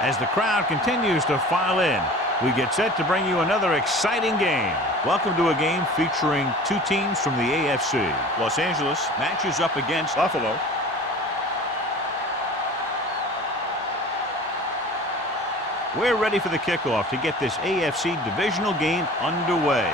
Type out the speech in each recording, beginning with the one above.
As the crowd continues to file in, we get set to bring you another exciting game. Welcome to a game featuring two teams from the AFC. Los Angeles matches up against Buffalo. We're ready for the kickoff to get this AFC divisional game underway.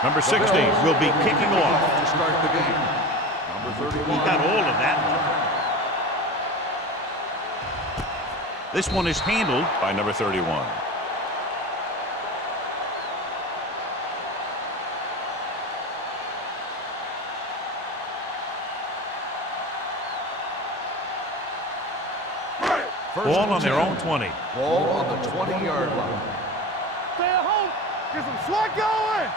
Number 16 will be kicking off. To start the game. Number 31. He got all of that. This one is handled by number 31. Ball on their own 20. Ball on the 20-yard line. Stay at home. Get some swag going.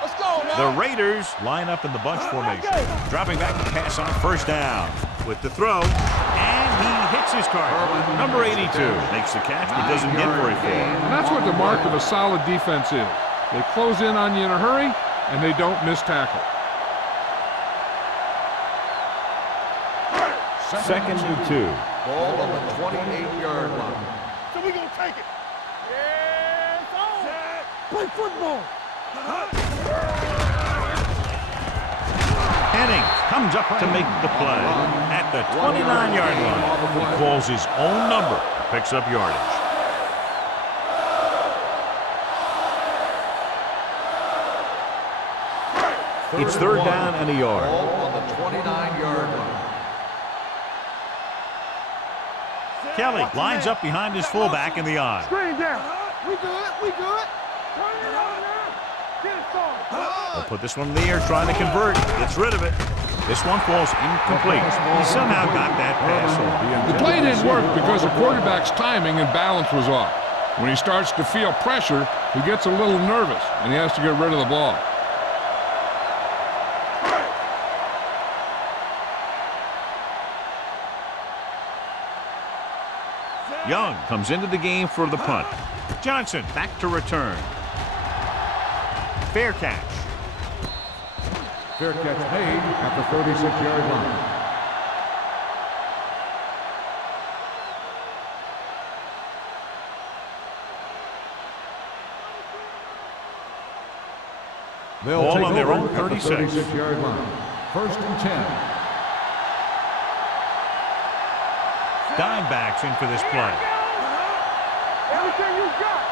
Let's go, man. The Raiders line up in the bunch formation. Dropping back to pass on first down. With the throw. And he hits his target. Number 82 makes the catch but doesn't get very far. And that's what the mark of a solid defense is. They close in on you in a hurry, and they don't miss tackle. Second and 2. Ball on the 28-yard line. So we gonna take it. Yeah, it's on. Play football. Henning comes up to make the play at the 29-yard line. He calls his own number, picks up yardage. It's third down and a yard. Ball on the 29-yard line. Kelly lines up behind his fullback in the I. Screen down. We good. We good. Turn it on now. Get it started. They'll put this one in the air, trying to convert. Gets rid of it. This one falls incomplete. He somehow got that pass off. The play didn't work because the quarterback's timing and balance was off. When he starts to feel pressure, he gets a little nervous, and he has to get rid of the ball. Young comes into the game for the punt. Johnson back to return. Fair catch. Fair catch made at the 36-yard line. They'll Ball take on their over own at the 36. 36-yard line. First and 10. Dime backs in for this play. Everything you got.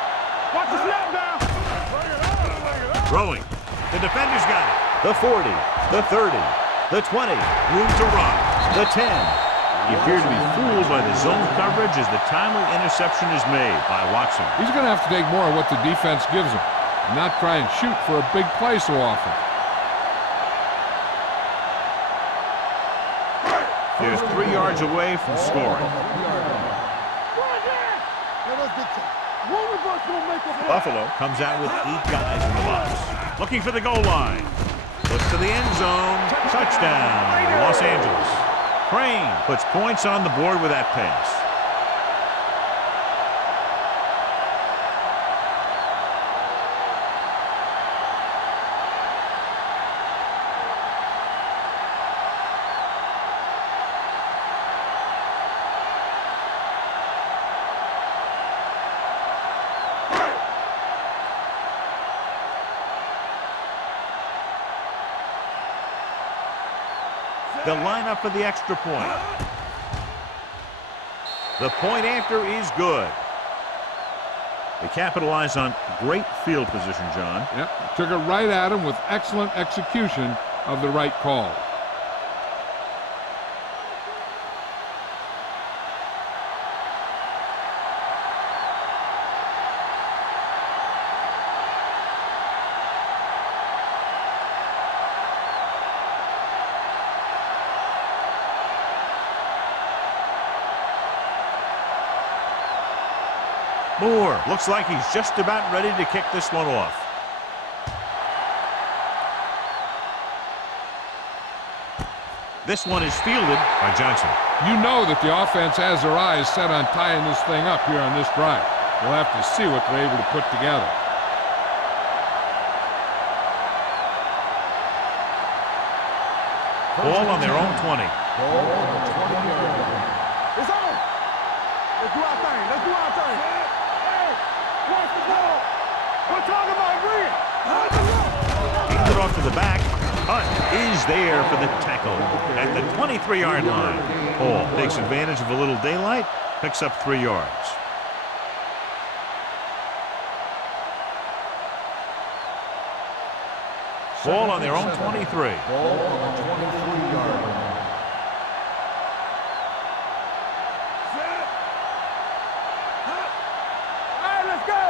Watch the snap down. Bring it on. Bring it on. Throwing. The defender's got it. The 40, the 30, the 20. Room to run. The 10. He appeared to be fooled by the zone coverage as the timely interception is made by Watson. He's going to have to take more of what the defense gives him and not try and shoot for a big play so often. There's 3 yards away from scoring. Buffalo comes out with 8 guys in the box. Looking for the goal line. Looks to the end zone. Touchdown, Los Angeles. Crane puts points on the board with that pass. They'll line up for the extra point. The point after is good. They capitalize on great field position, John. Yep, took it right at him with excellent execution of the right call. Moore looks like he's just about ready to kick this one off. This one is fielded by Johnson. You know that the offense has their eyes set on tying this thing up here on this drive. We'll have to see what they're able to put together. Ball on their own 20. Ball on the 20-yard line. It's on. Let's do our thing. Let's do our thing. Hey, watch the ball. We're talking about agreeing. Hands it off to the back. Hunt is there for the tackle at the 23-yard line. Paul takes advantage of a little daylight, picks up 3 yards. Ball on their own 23. Ball on the 23-yard line. All right, let's go.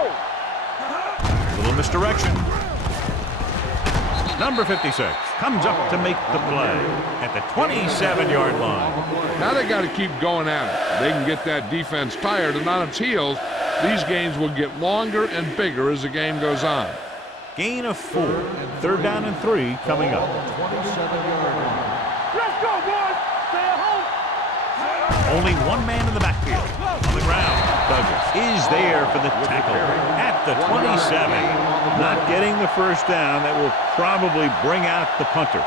Little misdirection. Number 56 comes up to make the play at the 27-yard line. Now they got to keep going at it. They can get that defense tired and on its heels. These games will get longer and bigger as the game goes on. Gain of 4. 3rd down and 3 coming up. 27-yard line. Let's go, boys. Stay at home. Only one man in the backfield. On the ground, Douglas is there for the tackle at the 27. Not getting the first down. That will probably bring out the punter.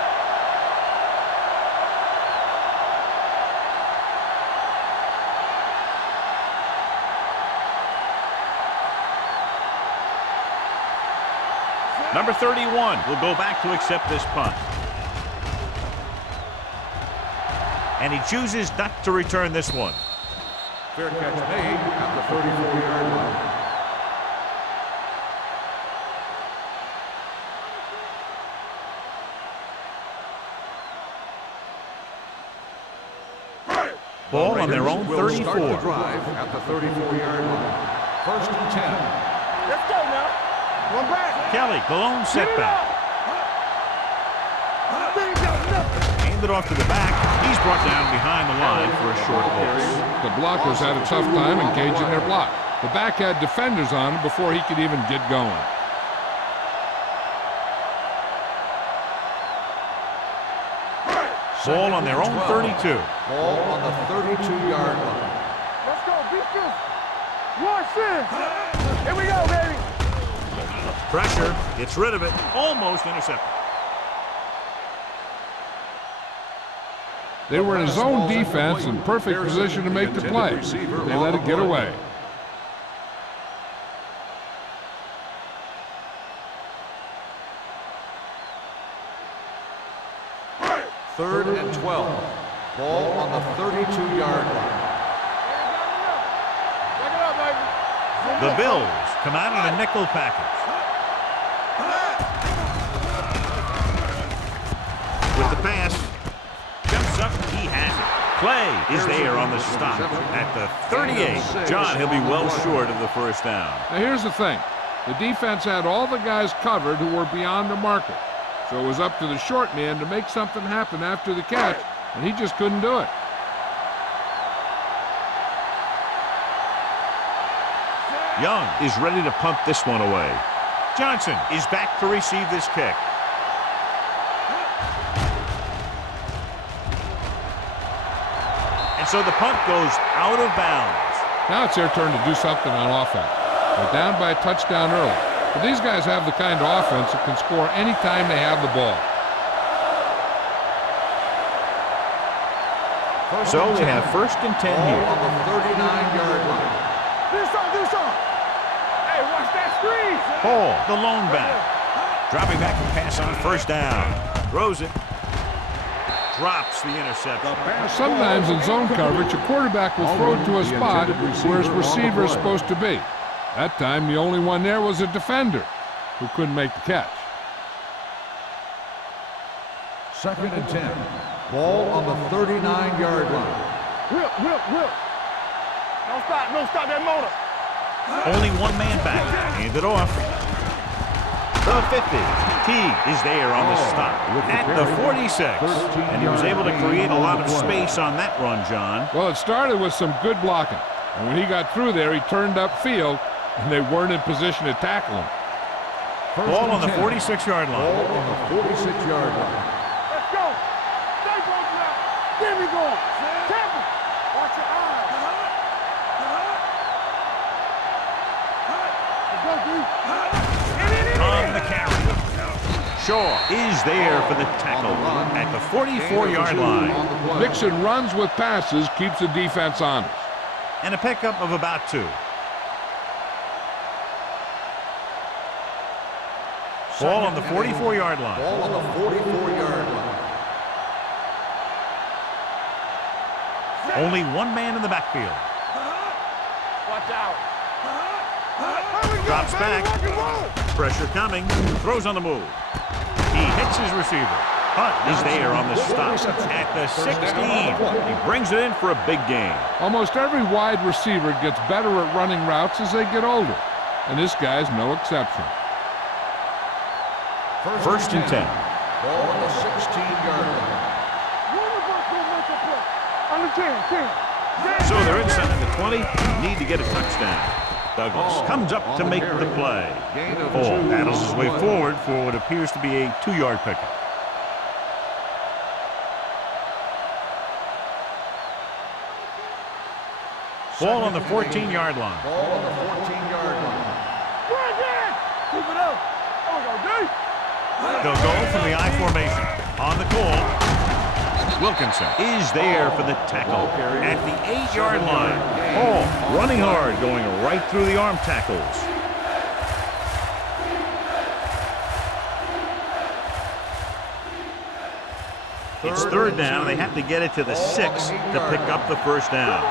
Number 31 will go back to accept this punt. And he chooses not to return this one. Fair catch made at the 34-yard line. Ball on their own Will start the 34. drive at the 34-yard line. 1st and 10. Let's go now. One back. Kelly, the lone setback. They ain't got nothing. Hand it off to the back. He's brought down behind the line for a short loss. The blockers had a tough time engaging their block. The back had defenders on him before he could even get going. Ball on their own 32. Ball on the 32-yard line. Let's go. Beat this. Watch this. Here we go, baby. Pressure. Gets rid of it. Almost intercepted. They were in a zone defense in perfect position to make the play. They let it get away. Third and 12. Ball on the 32-yard line. Check it out, baby. The Bills come out in a nickel package. With the pass. Jumps up. He has it. Play is there on the stop at the 38. John, he'll be well short of the first down. Now here's the thing. The defense had all the guys covered who were beyond the marker. So it was up to the short man to make something happen after the catch, and he just couldn't do it. Young is ready to punt this one away. Johnson is back to receive this kick. And so the punt goes out of bounds. Now it's their turn to do something on offense. They're down by a touchdown early. But these guys have the kind of offense that can score any time they have the ball. So they have 1st and 10 Ball here. on the 39-yard line. Do something. Hey, watch that screen. Paul, the lone back. Dropping back and pass on 1st down. Throws it. Drops the interception. Sometimes in zone coverage, a quarterback will throw it to a spot where his receiver is supposed to be. That time, the only one there was a defender who couldn't make the catch. 2nd and 10. Ball on the 39-yard line. Whip. Don't stop that motor. Only one man back. Hand it off. The 50. Teague is there on the stop at the 46. And he was able to create a lot of space on that run, John. Well, it started with some good blocking. And when he got through there, he turned upfield, and they weren't in position to tackle him. Ball on the 46-yard line. Ball on the 46-yard line. Let's go. Stay close now. On the carry. Shaw is there for the tackle at the 44-yard line. Mixing runs with passes keeps the defense honest. And a pickup of about 2. Ball on the 44-yard line. Ball on the 44-yard line. Only one man in the backfield. Watch out. Drops back. Pressure coming. Throws on the move. He hits his receiver. Hunt is there on the stop at the 16. He brings it in for a big gain. Almost every wide receiver gets better at running routes as they get older, and this guy's no exception. First and 10. Ball on the 16-yard line. On the 10. So they're inside the 20. Need to get a touchdown. Douglas comes up to make the play. Hall battles his way forward for what appears to be a 2-yard pickup. Ball on the 14-yard line. Ball on the 14-yard line. Keep it up. There we go, D. They'll go from the I formation. On the call, Wilkinson is there for the tackle at the 8-yard line. Hall running hard, going right through the arm tackles. It's third down. They have to get it to the 6 to pick up the first down.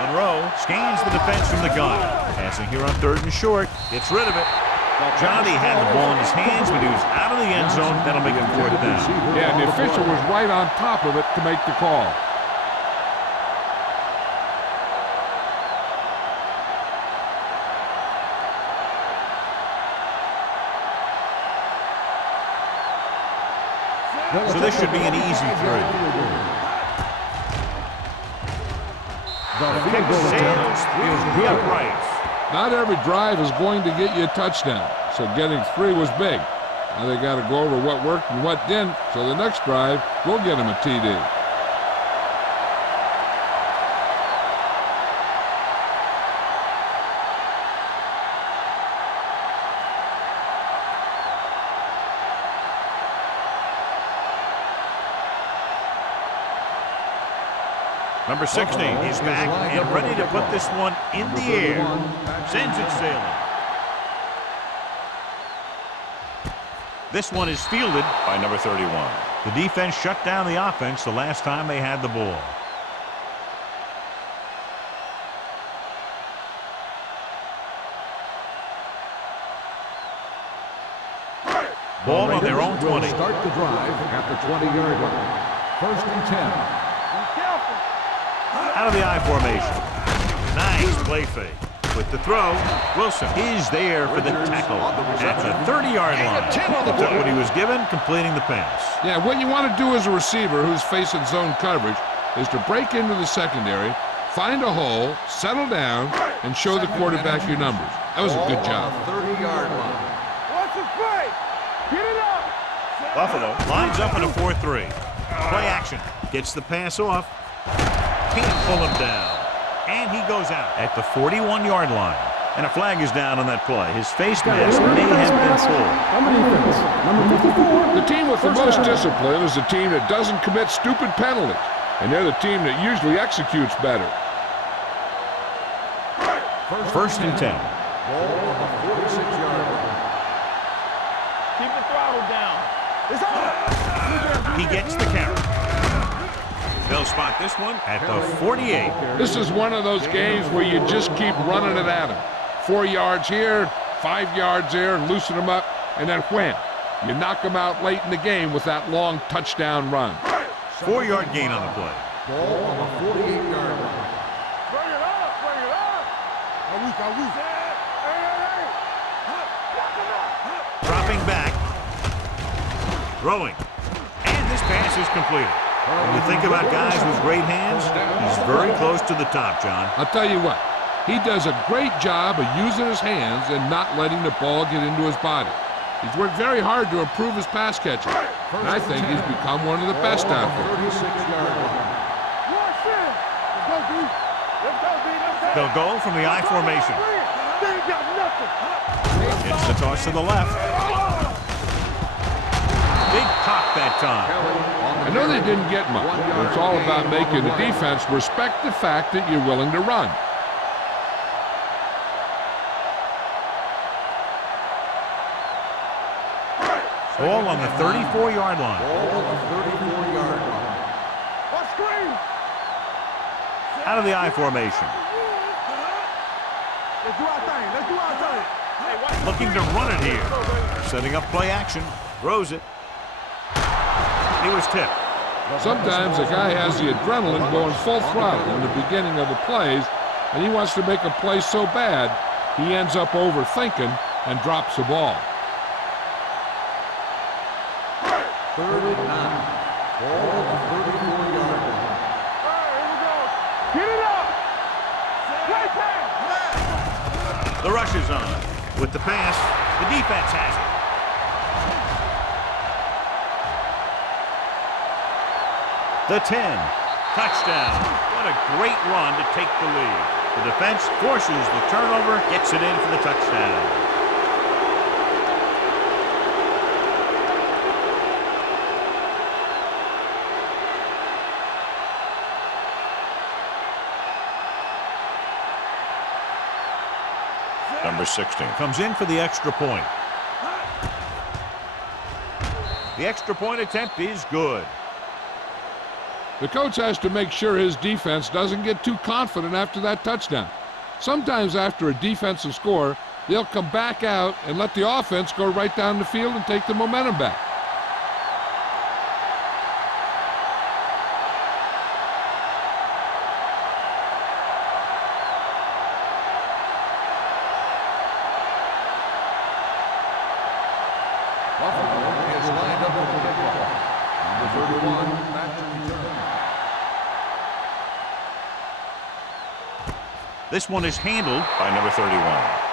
Monroe scans the defense from the gun. Passing here on 3rd and short. Gets rid of it. Johnny had the ball in his hands, but he was out of the end zone. That'll make it 4th down. Yeah, and the official was right on top of it to make the call. So this should be an easy 3. The kick sails through the uprights. Not every drive is going to get you a touchdown, so getting 3 was big. Now they got to go over what worked and what didn't, so the next drive will get them a TD. Number 16, he's back and ready to put this one in the air. Sends it sailing. This one is fielded by number 31. The defense shut down the offense the last time they had the ball. Ball on their own 20. Start the drive at the 20-yard line. 1st and 10. Out of the I formation. Nice play fake. With the throw, Wilson is there for the tackle at the 30-yard line. Took what he was given, completing the pass. Yeah, what you want to do as a receiver who's facing zone coverage is to break into the secondary, find a hole, settle down, and show the quarterback your numbers. That was a good job. 30-yard line. Watch the play. Get it up. Buffalo lines up in a 4-3. Play action. Gets the pass off. Can't pull him down. And he goes out at the 41-yard line. And a flag is down on that play. His face mask may have been pulled. The team with the most discipline is the team that doesn't commit stupid penalties, and they're the team that usually executes better. 1st and 10. Ball on the 46-yard line. Keep the throttle down. It's on. He gets the carry. They'll spot this one at the 48. This is one of those games where you just keep running it at them. 4 yards here, 5 yards there, and loosen them up, and then wham. You knock them out late in the game with that long touchdown run. 4-yard gain on the play. Ball on the 48-yard line. Bring it up. Bring it up. Dropping back. Throwing. And this pass is completed. When you think about guys with great hands, he's very close to the top, John. I'll tell you what, he does a great job of using his hands and not letting the ball get into his body. He's worked very hard to improve his pass catching, and I think he's become one of the best out there. 36-yard line. Watch it. Let's go, D. Let's go, D. Let's go. They'll go from the I formation. They ain't got nothing. It's the toss to the left. Big pop that time. I know they didn't get much, but it's all about making the defense respect the fact that you're willing to run. Ball on the 34-yard line. Ball on the 34-yard line. What screen? Out of the I formation. Let's do our thing. Let's do our thing. Looking to run it here. Setting up play action. Throws it. He was tipped. Sometimes a guy has the adrenaline going full throttle in the beginning of the plays, and he wants to make a play so bad, he ends up overthinking and drops the ball. 3rd and 9. Ball on the 34-yard line. All right, here we go. Get it up. Play pass. The rush is on. With the pass, the defense has it. The 10. Touchdown. What a great run to take the lead. The defense forces the turnover, gets it in for the touchdown. Number 16 comes in for the extra point. The extra point attempt is good. The coach has to make sure his defense doesn't get too confident after that touchdown. Sometimes after a defensive score, they'll come back out and let the offense go right down the field and take the momentum back. Buffalo is lined up for the kickoff. Number 31, back to return. This one is handled by number 31.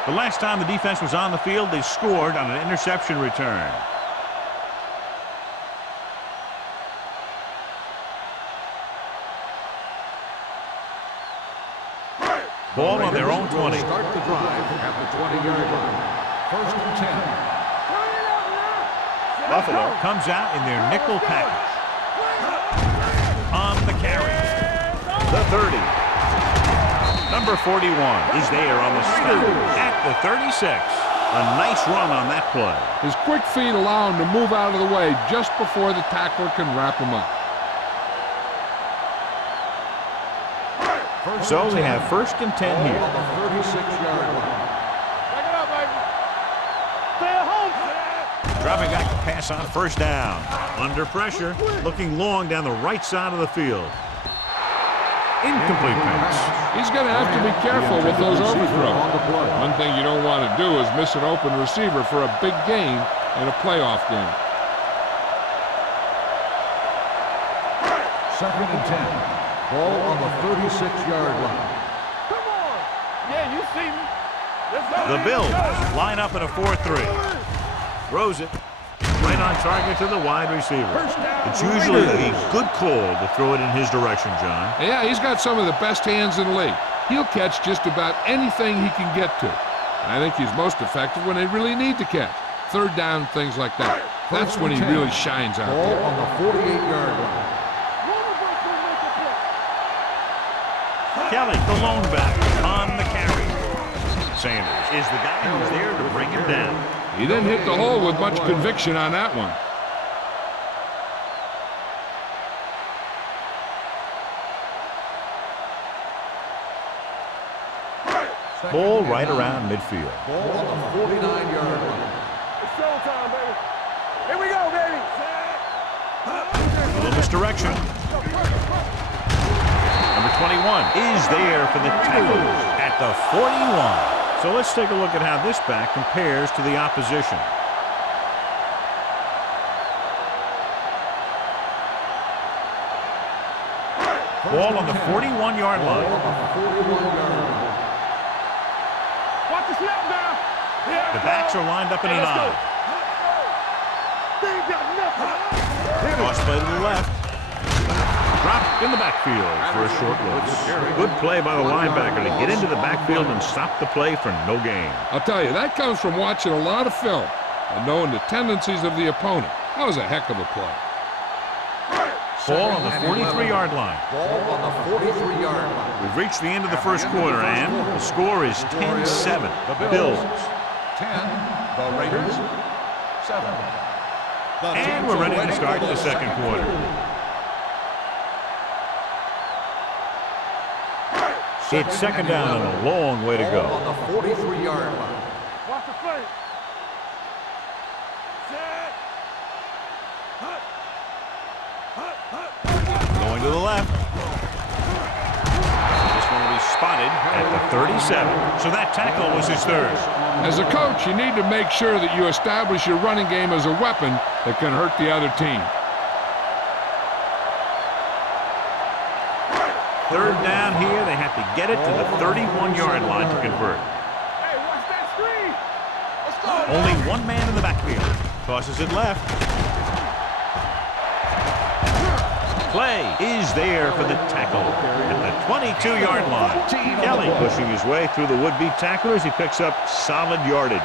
The last time the defense was on the field, they scored on an interception return. Ball on their own 20. Start the drive at the 20-yard line. 1st and 10. Buffalo comes out in their nickel package. On the carry. The 30. Number 41 is there on the stop at the 36. A nice run on that play. His quick feet allow him to move out of the way just before the tackler can wrap him up. So they have 1st and 10 here. On the 36-yard line. Back it up, baby. Stay at home. Dropping back to pass on 1st down. Under pressure, looking long down the right side of the field. Incomplete pass. He's going to have to be careful with those overthrows. One thing you don't want to do is miss an open receiver for a big gain in a playoff game. 2nd and 10. Ball on the 36-yard line. Come on. Yeah, you see me. Let's go. The Bills line up in a 4-3. Throws it right on target to the wide receiver. It's usually a good call to throw it in his direction, John. Yeah, he's got some of the best hands in the league. He'll catch just about anything he can get to. I think he's most effective when they really need to catch. 3rd down, things like that. That's when he really shines out Ball there. on the 48-yard line. Kelly, the lone back, on the carry. Sanders is the guy who's there to bring him down. He didn't hit the hole with much conviction on that one. Ball right around midfield. Ball on the 49-yard line. It's showtime, baby. Here we go, baby. A little misdirection. Number 21 is there for the tackle at the 41. So let's take a look at how this back compares to the opposition. Ball on the 41-yard line. Watch the snap now. The backs are lined up in an eye. They ain't got nothing. Cross play to the left. Dropped in the backfield for a short loss. Good play by the linebacker to get into the backfield and stop the play for no gain. I'll tell you, that comes from watching a lot of film and knowing the tendencies of the opponent. That was a heck of a play. Ball on the 43-yard line. Ball on the 43-yard line. We've reached the end of the first quarter, and the score is 10-7. The Bills. 10. The Raiders 7. And we're ready to start the second quarter. It's second down and a long way to go. On the 43-yard line. Watch the play. Going to the left. This one will be spotted at the 37. So that tackle was his third. As a coach, you need to make sure that you establish your running game as a weapon that can hurt the other team. Third down here. They have to get it to the 31-yard line to convert. Hey, watch that screen. Let's go. Only one man in the backfield. Tosses it left. Play is there for the tackle at the 22-yard line. Kelly pushing his way through the would-be tacklers. He picks up solid yardage.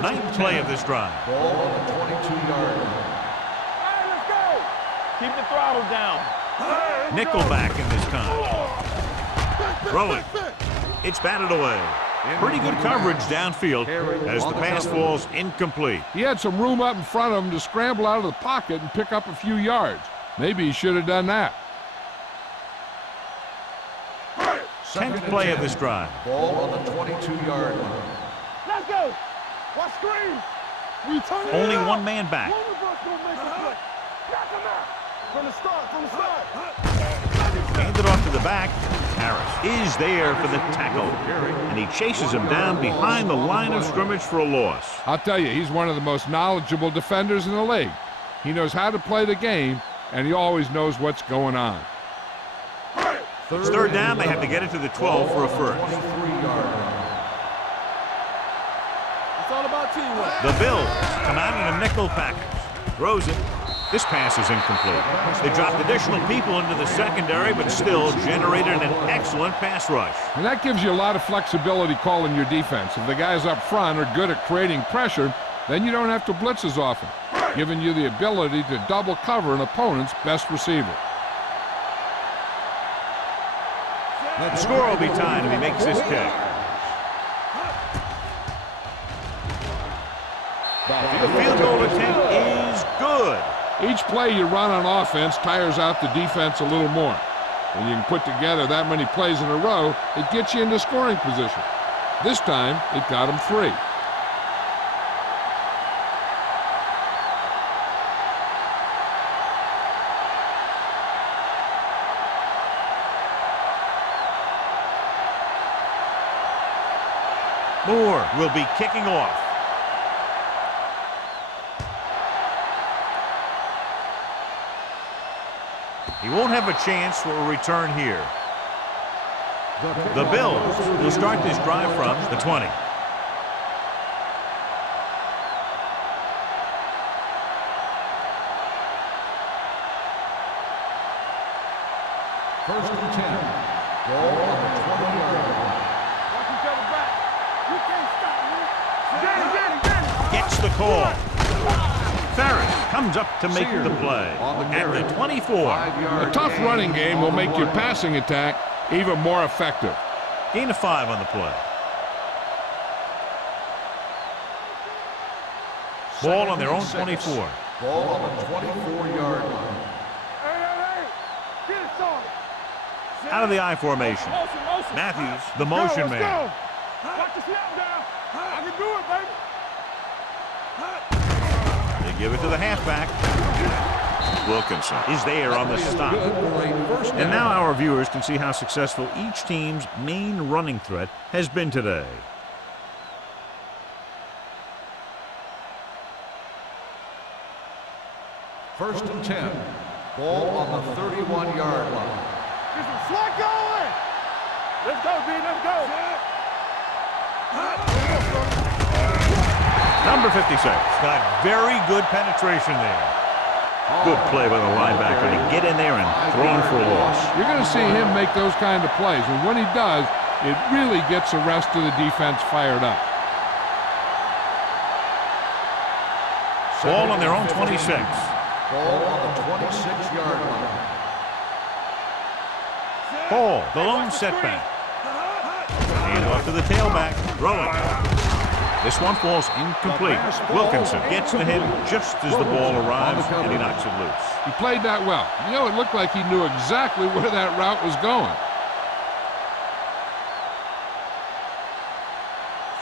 Ninth play of this drive. Ball on the 22-yard line. All right, let's go. Keep the throttle down. Nickelback in this time. Throwing. It's batted away. Pretty good coverage downfield as the pass falls incomplete. He had some room up in front of him to scramble out of the pocket and pick up a few yards. Maybe he should have done that. 10th play of this drive. Ball on the 22-yard line. Let's go. Watch screen. We turn it Only out. one man back. One of us gonna make a play. Knock him out. From the start, from the start. Handed off to the back. Harris is there for the tackle. And he chases him down behind the line of scrimmage for a loss. I'll tell you, he's one of the most knowledgeable defenders in the league. He knows how to play the game, and he always knows what's going on. It's third down. They have to get it to the 12 for a first. 23-yard line. It's all about teamwork. The Bills come out in a nickel package. Throws it. This pass is incomplete. They dropped additional people into the secondary, but still generated an excellent pass rush. And that gives you a lot of flexibility calling your defense. If the guys up front are good at creating pressure, then you don't have to blitz as often, giving you the ability to double cover an opponent's best receiver. The score will be tied if he makes this kick. The field goal attempt is good. Each play you run on offense tires out the defense a little more. When you can put together that many plays in a row, it gets you into scoring position. This time, it got him 3. Moore will be kicking off. He won't have a chance for a return here. The Bills will start this drive from the 20. First and 10. Ball on the 20-yard line. Watch each other back. You can't stop me. Get it. Gets the call. Ferris comes up to make the play at the 24. A tough running game will make your passing attack even more effective. Gain of 5 on the play. Ball on their own 24. Ball on the 24-yard line. Hey. Get it started. Out of the I formation. Motion. Matthews, the motion Let's man. go. Watch the snap down. I can do it, baby. They give it to the halfback. Wilkinson is there on the stop. And now our viewers can see how successful each team's main running threat has been today. First and 10. Ball on the 31-yard line. Get some slug going. Let's go, D. Let's go. Number 56 got very good penetration there. Good play by the linebacker to get in there and throw him for a loss. You're going to see him make those kind of plays, and when he does, it really gets the rest of the defense fired up. Ball on their own 26. Ball on the 26-yard line. Hall, the lone setback. And off to the tailback. Throwing. This one falls incomplete. Wilkinson gets to him just as the ball arrives, and he knocks it loose. He played that well. You know, it looked like he knew exactly where that route was going.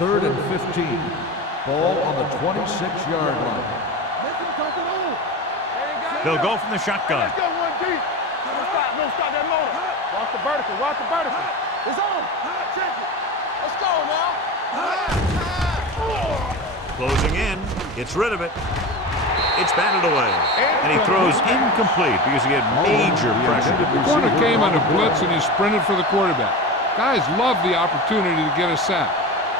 3rd and 15. Ball on the 26-yard line. They'll go from the shotgun. Let's go one deep. No stop that motor. Watch the vertical. Watch the vertical. It's on. Check it. Let's go now. Closing in. Gets rid of it. It's batted away. And he throws incomplete because he had major pressure. The corner came on a blitz and he sprinted for the quarterback. Guys love the opportunity to get a sack.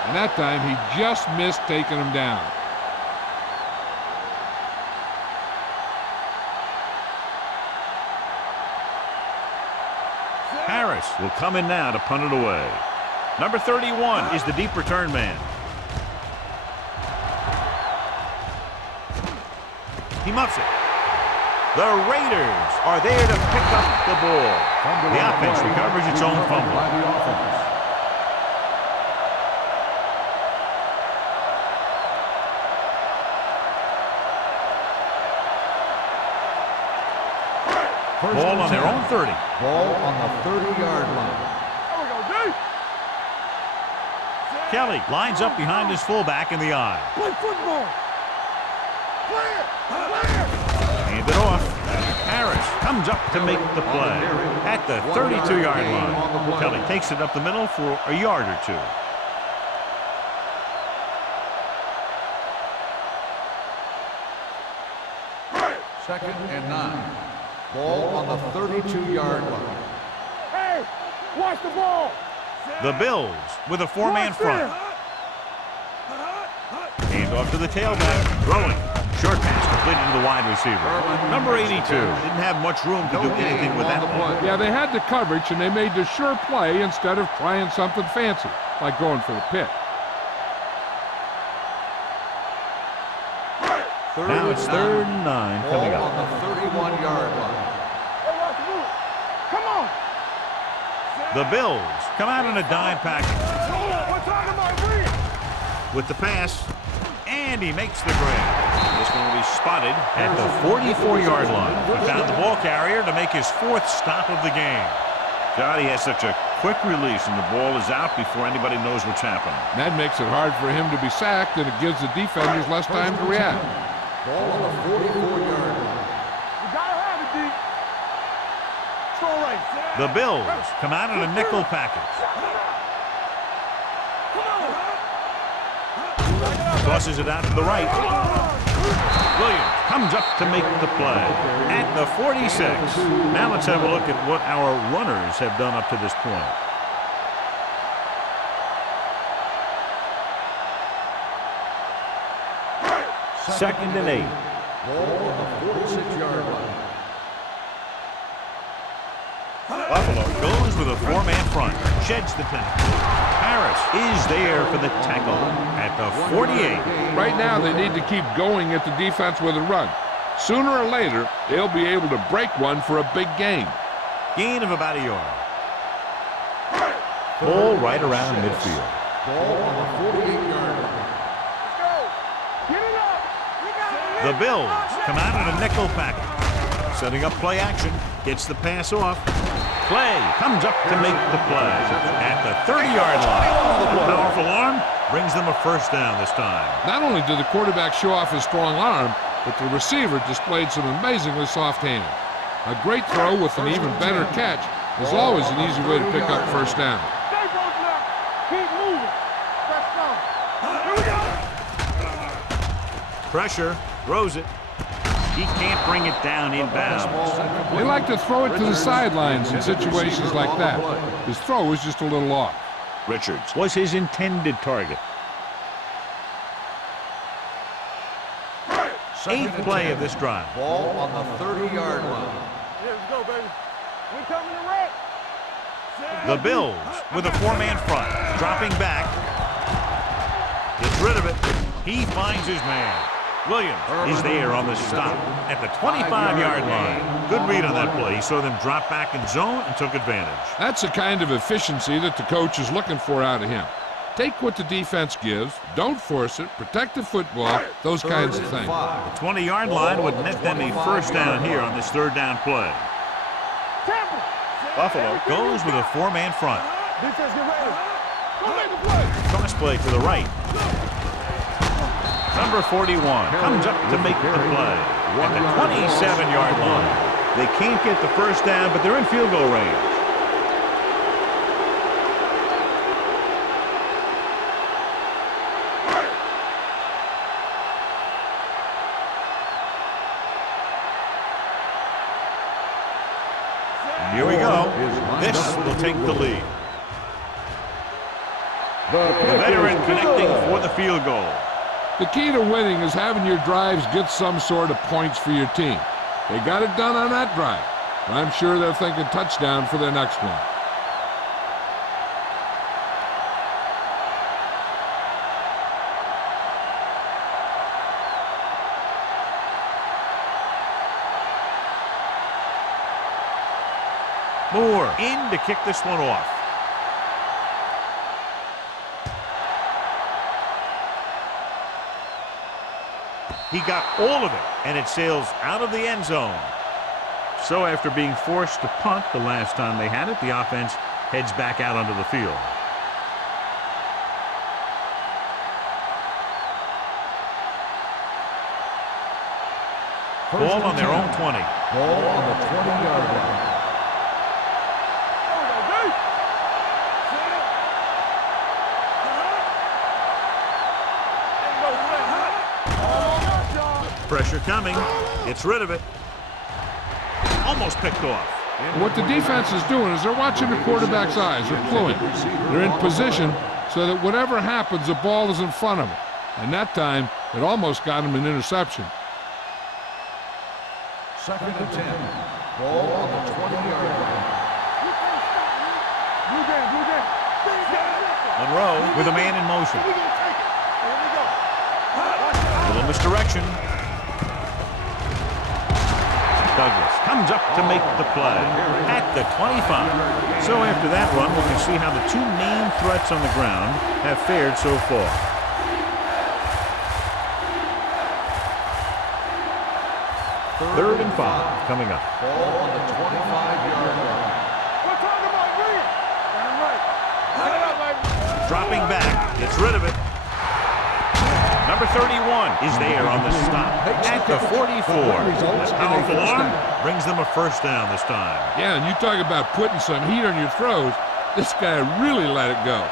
And that time he just missed taking him down. Harris will come in now to punt it away. Number 31 is the deep return man. He muffs it. The Raiders are there to pick up the ball. The offense recovers its own fumble. Ball on their own 30. Ball on the 30-yard line. There we go, deep. Kelly lines up behind his fullback in the eye. Play football. Clear. Hand it off. Harris comes up to make the play at the 32-yard line. Kelly takes it up the middle for a yard or two. Second and 9. Ball on the 32-yard line. Hey, watch the ball. The Bills with a four-man front. Hand off to the tailback. Throwing. Short pass completed to the wide receiver. Number 82 didn't have much room to do anything with that one. Yeah, they had the coverage, and they made the sure play instead of trying something fancy, like going for the pick. Now it's 3rd and 9 coming Ball up. on the 31-yard line. Hey, watch the move. Come on. The Bills come out in a dime package. Hold on. We're talking about Reed. With the pass, and he makes the grab. This one will be spotted at the 44-yard line. He found the ball carrier to make his 4th stop of the game. God, he has such a quick release, and the ball is out before anybody knows what's happening. That makes it hard for him to be sacked, and it gives the defenders less time to react. Ball on the 44-yard line. You gotta have it, deep. Strong right. The Bills come out in a nickel package. Tosses it out to the right. Williams comes up to make the play at the 46. Now let's have a look at what our runners have done up to this point. Second and 8. Ball on the 46-yard line. Buffalo goes with a four-man front. Sheds the tackle. Harris is there for the tackle at the 48. Right now, they need to keep going at the defense with a run. Sooner or later, they'll be able to break one for a big gain. Gain of about a yard. Ball right around midfield. Ball on the 48-yard line. Let's go. Get it up. We got it. The Bills come out in a nickel package. Setting up play action. Gets the pass off. Clay comes up to make the play at the 30-yard line. Powerful arm brings them a first down this time. Not only did the quarterback show off his strong arm, but the receiver displayed some amazingly soft hands. A great throw with an even better catch is always an easy way to pick up first down. Stay close now. Keep moving. Press down. Here we go. Pressure. Throws it. He can't bring it down inbounds. They like to throw it to the sidelines in situations like that. His throw was just a little off. Richards was his intended target. Eighth play of this drive. Ball on the 30-yard line. Yeah, let's go, baby. We coming to wreck. The Bills with a four-man front. Dropping back. Gets rid of it. He finds his man. Williams is there on the stop at the 25-yard line. Good read on that play. He saw them drop back in zone and took advantage. That's the kind of efficiency that the coach is looking for out of him. Take what the defense gives, don't force it, protect the football, those kinds of things. The 20-yard line would net them a first down here on this third down play. Buffalo goes with a four-man front. Defense, get ready. Go make the play. Cross play to the right. Number 41 comes up to make the play at the 27-yard line. They can't get the first down, but they're in field goal range. Here we go. This will take the lead. The veteran connecting for the field goal. The key to winning is having your drives get some sort of points for your team. They got it done on that drive. I'm sure they're thinking touchdown for their next one. Moore in to kick this one off. He got all of it, and it sails out of the end zone. So after being forced to punt the last time they had it, the offense heads back out onto the field. Ball on their own 20. Ball on the 20-yard line. Pressure coming. Gets rid of it. Almost picked off. What the defense is doing is they're watching the quarterback's eyes. They're cluing. They're in position so that whatever happens, the ball is in front of them. And that time, it almost got him an interception. 2nd and 10. Ball on the 20-yard line. Monroe with a man in motion. A little misdirection. Douglas comes up to make the play at the 25. So after that run, we can see how the two main threats on the ground have fared so far. Third and 5 coming up. Ball on the 25-yard line. Dropping back, gets rid of it. Number 31 is there on the stop at the 44. That powerful arm brings them a first down this time. Yeah, and you talk about putting some heat on your throws. This guy really let it go.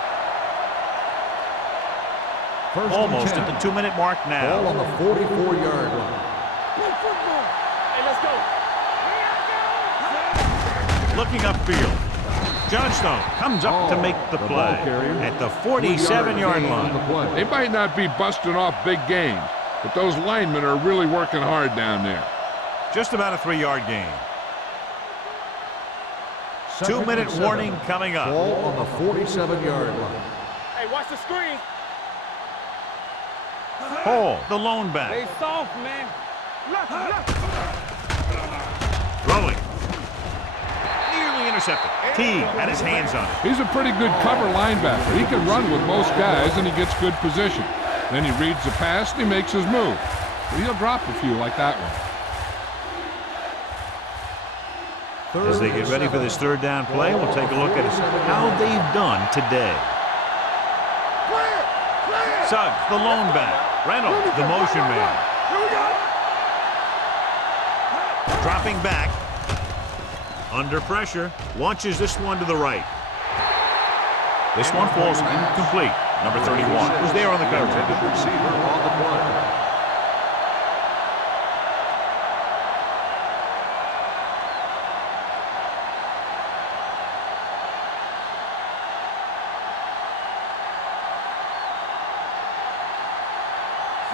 Almost at the 2-minute mark now. Ball on the 44-yard line. Hey, let's go. Looking upfield. Johnstone comes up to make the play at the 47-yard line. They might not be busting off big gains, but those linemen are really working hard down there. Just about a 3-yard gain. 2-minute warning coming up. Ball on the 47-yard line. Hey, watch the screen. Hall, the lone back. They soft, man. Throwing. Nearly intercepted. T had his hands on it. He's a pretty good cover linebacker. He can run with most guys, and he gets good position. Then he reads the pass, and he makes his move. But he'll drop a few like that one. As they get ready for this third down play, we'll take a look at how they've done today. Suggs, the lone back. Reynolds, the motion man. Dropping back. Under pressure. Launches this one to the right. This one falls incomplete. Number 31 was there on the coverage. Receiver on the play.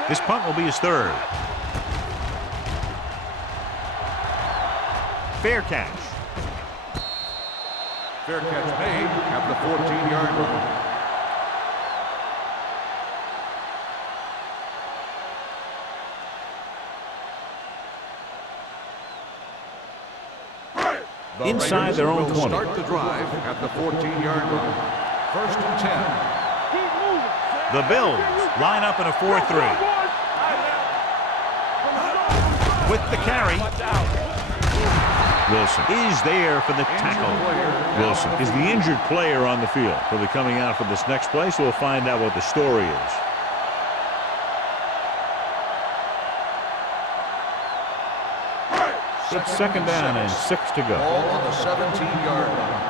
This punt will be his third. Fair catch. Fair catch made at the 14-yard line. Inside their own 20. Start the drive at the 14-yard line. 1st and 10. The Bills line up in a 4-3. With the carry. Wilson is there for the tackle. Wilson is the injured player on the field. He'll be coming out for this next play, so we'll find out what the story is. It's 2nd down and 6 to go. Ball on the 17-yard line.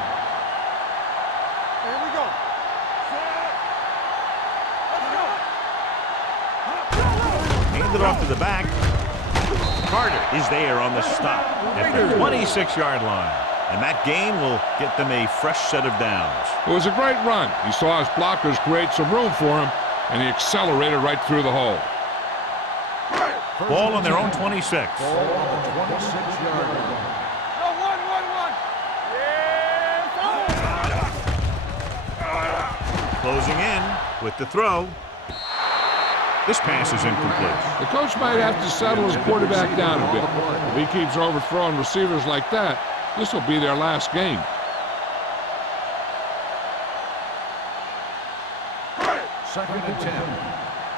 Here we go. Hand it off to the back. Carter is there on the stop at the 26-yard line. And that gain will get them a fresh set of downs. It was a great run. He saw his blockers create some room for him, and he accelerated right through the hole. Ball on their own 26. Ball on the 26-yard line. No, one. Yes, Closing in with the throw. This pass is incomplete. The coach might have to settle his quarterback down a bit. If he keeps overthrowing receivers like that, this will be their last game. 2nd and 10.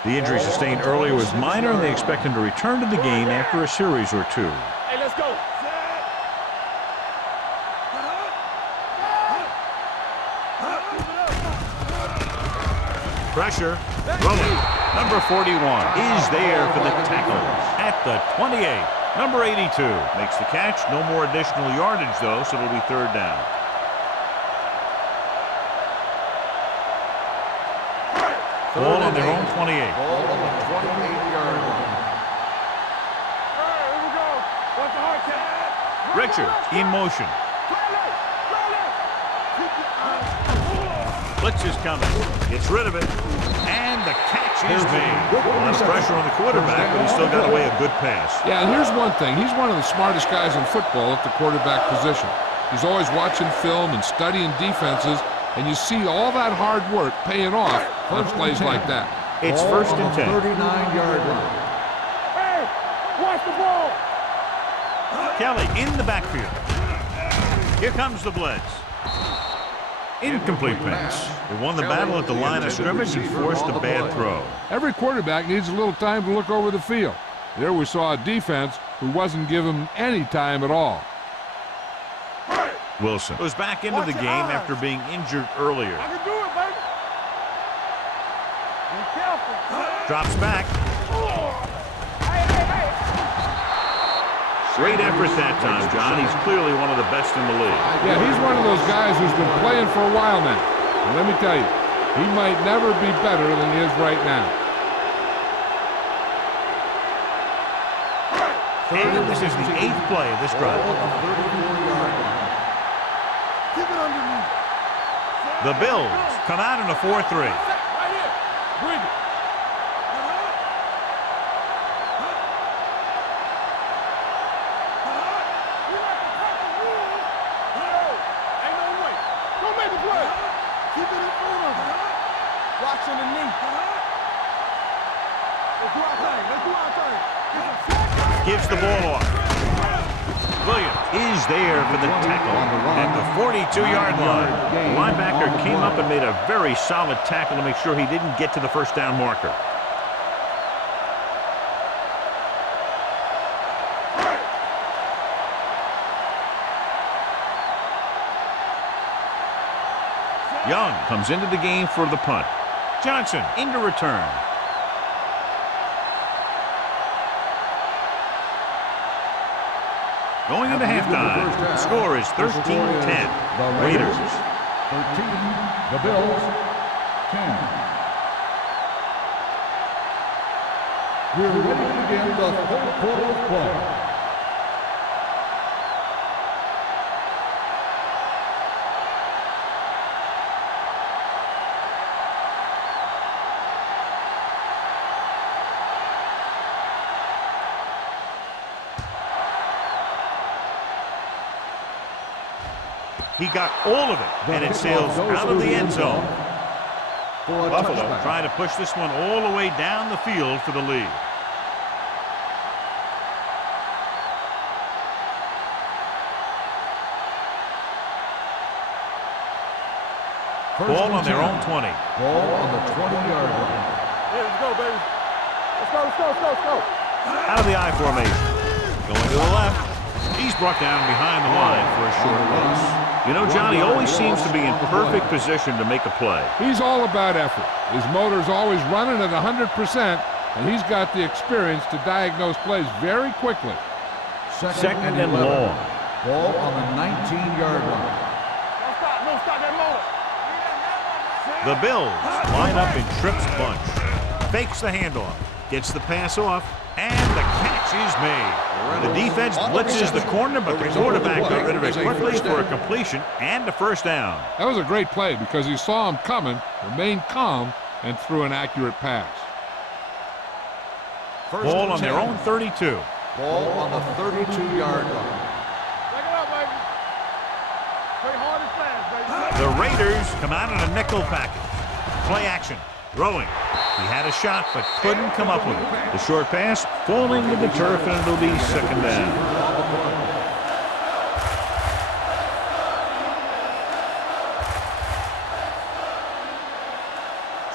The injury sustained earlier was minor, and they expect him to return to the game after a series or two. Hey, let's go. Pressure. Rolling. Number 41 is there for the tackle at the 28. Number 82 makes the catch. No more additional yardage, though, so it'll be 3rd down. Ball on their own 28. Ball on the 28-yard line. Here we go. What's the hard catch? Richard in motion. Blitz is coming. Gets rid of it. And the catch is made. A lot of pressure on the quarterback, but he's still got away a good pass. Yeah, and here's one thing. He's one of the smartest guys in football at the quarterback position. He's always watching film and studying defenses, and you see all that hard work paying off on plays like that. It's Ball 1st on and the 10. 39-yard line. Hey, watch the ball. Kelly in the backfield. Here comes the blitz. Incomplete pass. They won the battle at the line of scrimmage and forced a bad throw. Every quarterback needs a little time to look over the field. There we saw a defense who wasn't given him any time at all. Wilson goes back into the game after being injured earlier. I can do it, baby. Be careful. Drops back. Hey. Great effort that time, John. He's clearly one of the best in the league. Yeah, he's one of those guys who's been playing for a while now. And let me tell you, he might never be better than he is right now. And this is the 8th play of this drive. Keep it underneath. The Bills come out in a 4-3. Right here. Bring it. Ain't no way. Don't make the play. Keep it in front of him. Watch underneath. Let's do our thing. Gives the ball off. Williams is there for the tackle at the 42-yard line. The linebacker came up and made a very solid tackle to make sure he didn't get to the 1st down marker. Young comes into the game for the punt. Johnson into return. Going into halftime, the score is 13-10. Raiders. 13, the Bills, 10. We're ready to begin the 4th quarter of play. He got all of it, and it sails out of the end zone. Buffalo trying to push this one all the way down the field for the lead. Ball on their own 20. Ball on the 20-yard line. Yeah, let's go, baby. Let's go, let's go, let's go, let's go. Out of the I formation. Going to the left. He's brought down behind the line for a short loss. You know, Johnny always seems to be in perfect position to make a play. He's all about effort. His motor's always running at 100%, and he's got the experience to diagnose plays very quickly. Second and long. Ball on the 19-yard line. Don't stop that motor. The Bills line up in Tripp's bunch. Fakes the handoff. Gets the pass off. And the catch is made. The defense blitzes the corner, but the quarterback got rid of it quickly for a completion and a first down. That was a great play because he saw him coming, remained calm, and threw an accurate pass. Ball on their own 32. Ball on the 32-yard line. Take it up, baby. Play hard and fast, baby. The Raiders come out in a nickel package. Play action. Throwing. He had a shot, but couldn't come up with it. The short pass falling to the turf, and it'll be second down.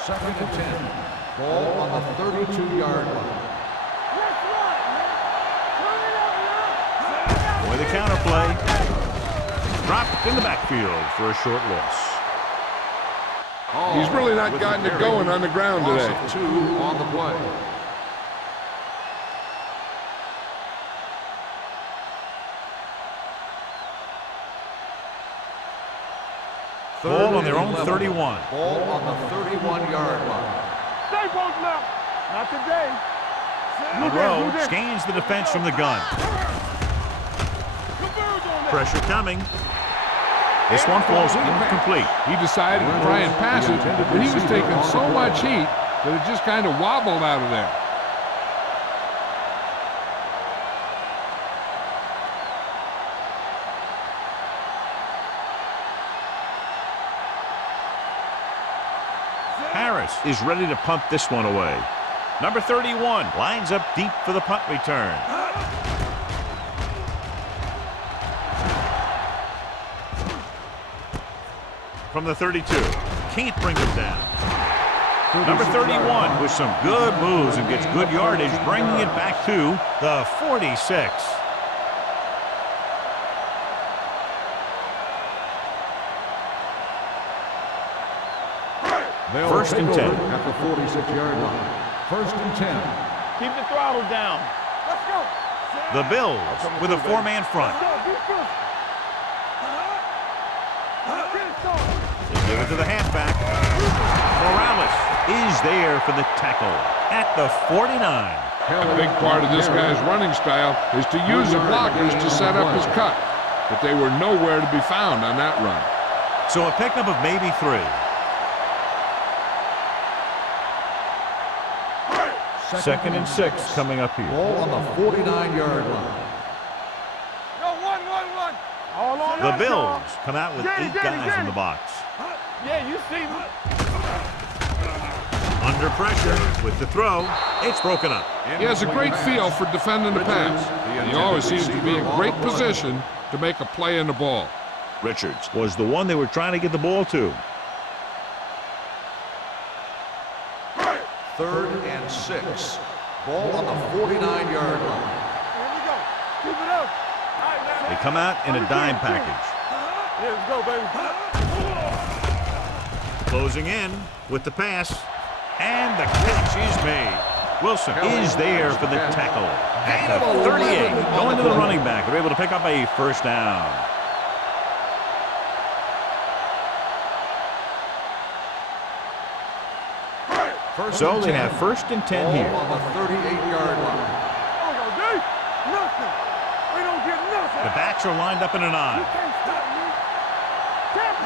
Second and 10. Ball on the 32-yard line. Boy, the counter play. Dropped in the backfield for a short loss. He's really not gotten it going on the ground today. Loss of 2 on the play. Ball on their own 31. Ball on the 31-yard line. Stay post left. Not today. Monroe scans the defense from the gun. Pressure coming. This one falls incomplete. He decided to try and pass it, but he was taking so much heat that it just kind of wobbled out of there. Harris is ready to punt this one away. Number 31 lines up deep for the punt return. From the 32. Can't bring him down. Number 31 with some good moves and gets good yardage, bringing it back to the 46. First and 10. At the 46-yard line. First and 10. Keep the throttle down. Let's go. The Bills with a four-man front. They give it to the halfback. Morales is there for the tackle at the 49. A big part of this guy's running style is to use the blockers to set up his cut, but they were nowhere to be found on that run. So a pickup of maybe 3. Second and 6 coming up here. Ball on the 49-yard line. Go, one. All on The us, Bills y'all. come out with 8 guys in the box. Yeah, you see me. Under pressure with the throw. It's broken up. He has a great feel for defending the pass, and he always seems to be in great position to make a play in the ball. Richards was the one they were trying to get the ball to. Third and 6. Ball on the 49-yard line. Here we go. Keep it up. All right, now. They come out in a dime package. Yeah, let's go, baby. Closing in with the pass. And the catch is made. Wilson is there for the tackle at the 38. Going to the running back. They're able to pick up a first down. So they have first and 10 here. On the 38-yard line. Oh, go deep. Nothing. We don't get nothing. The backs are lined up in an I. You can't stop me. Tap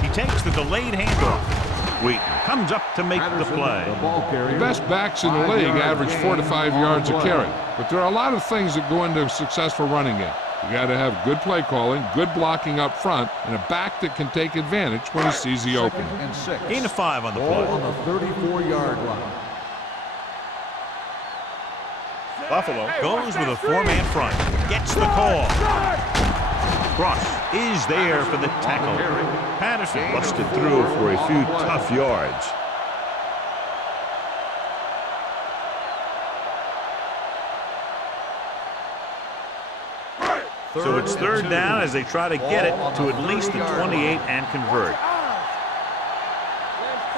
it. He takes the delayed handoff. Wheaton comes up to make the Patterson, play. the ball carrier. The best backs in the 5 league yards average gain 4 to 5 on yards a play. carry. But there are a lot of things that go into a successful running game. You got to have good play calling, good blocking up front, and a back that can take advantage when he sees the opening. 2nd and 6. Gain of 5 on the Ball play. on the 34-yard line. Buffalo goes with a 4-man front. Gets the call. Cross is there for the tackle. Patterson busted through for a few tough yards. So it's 3rd down as they try to get it to at least the 28 and convert.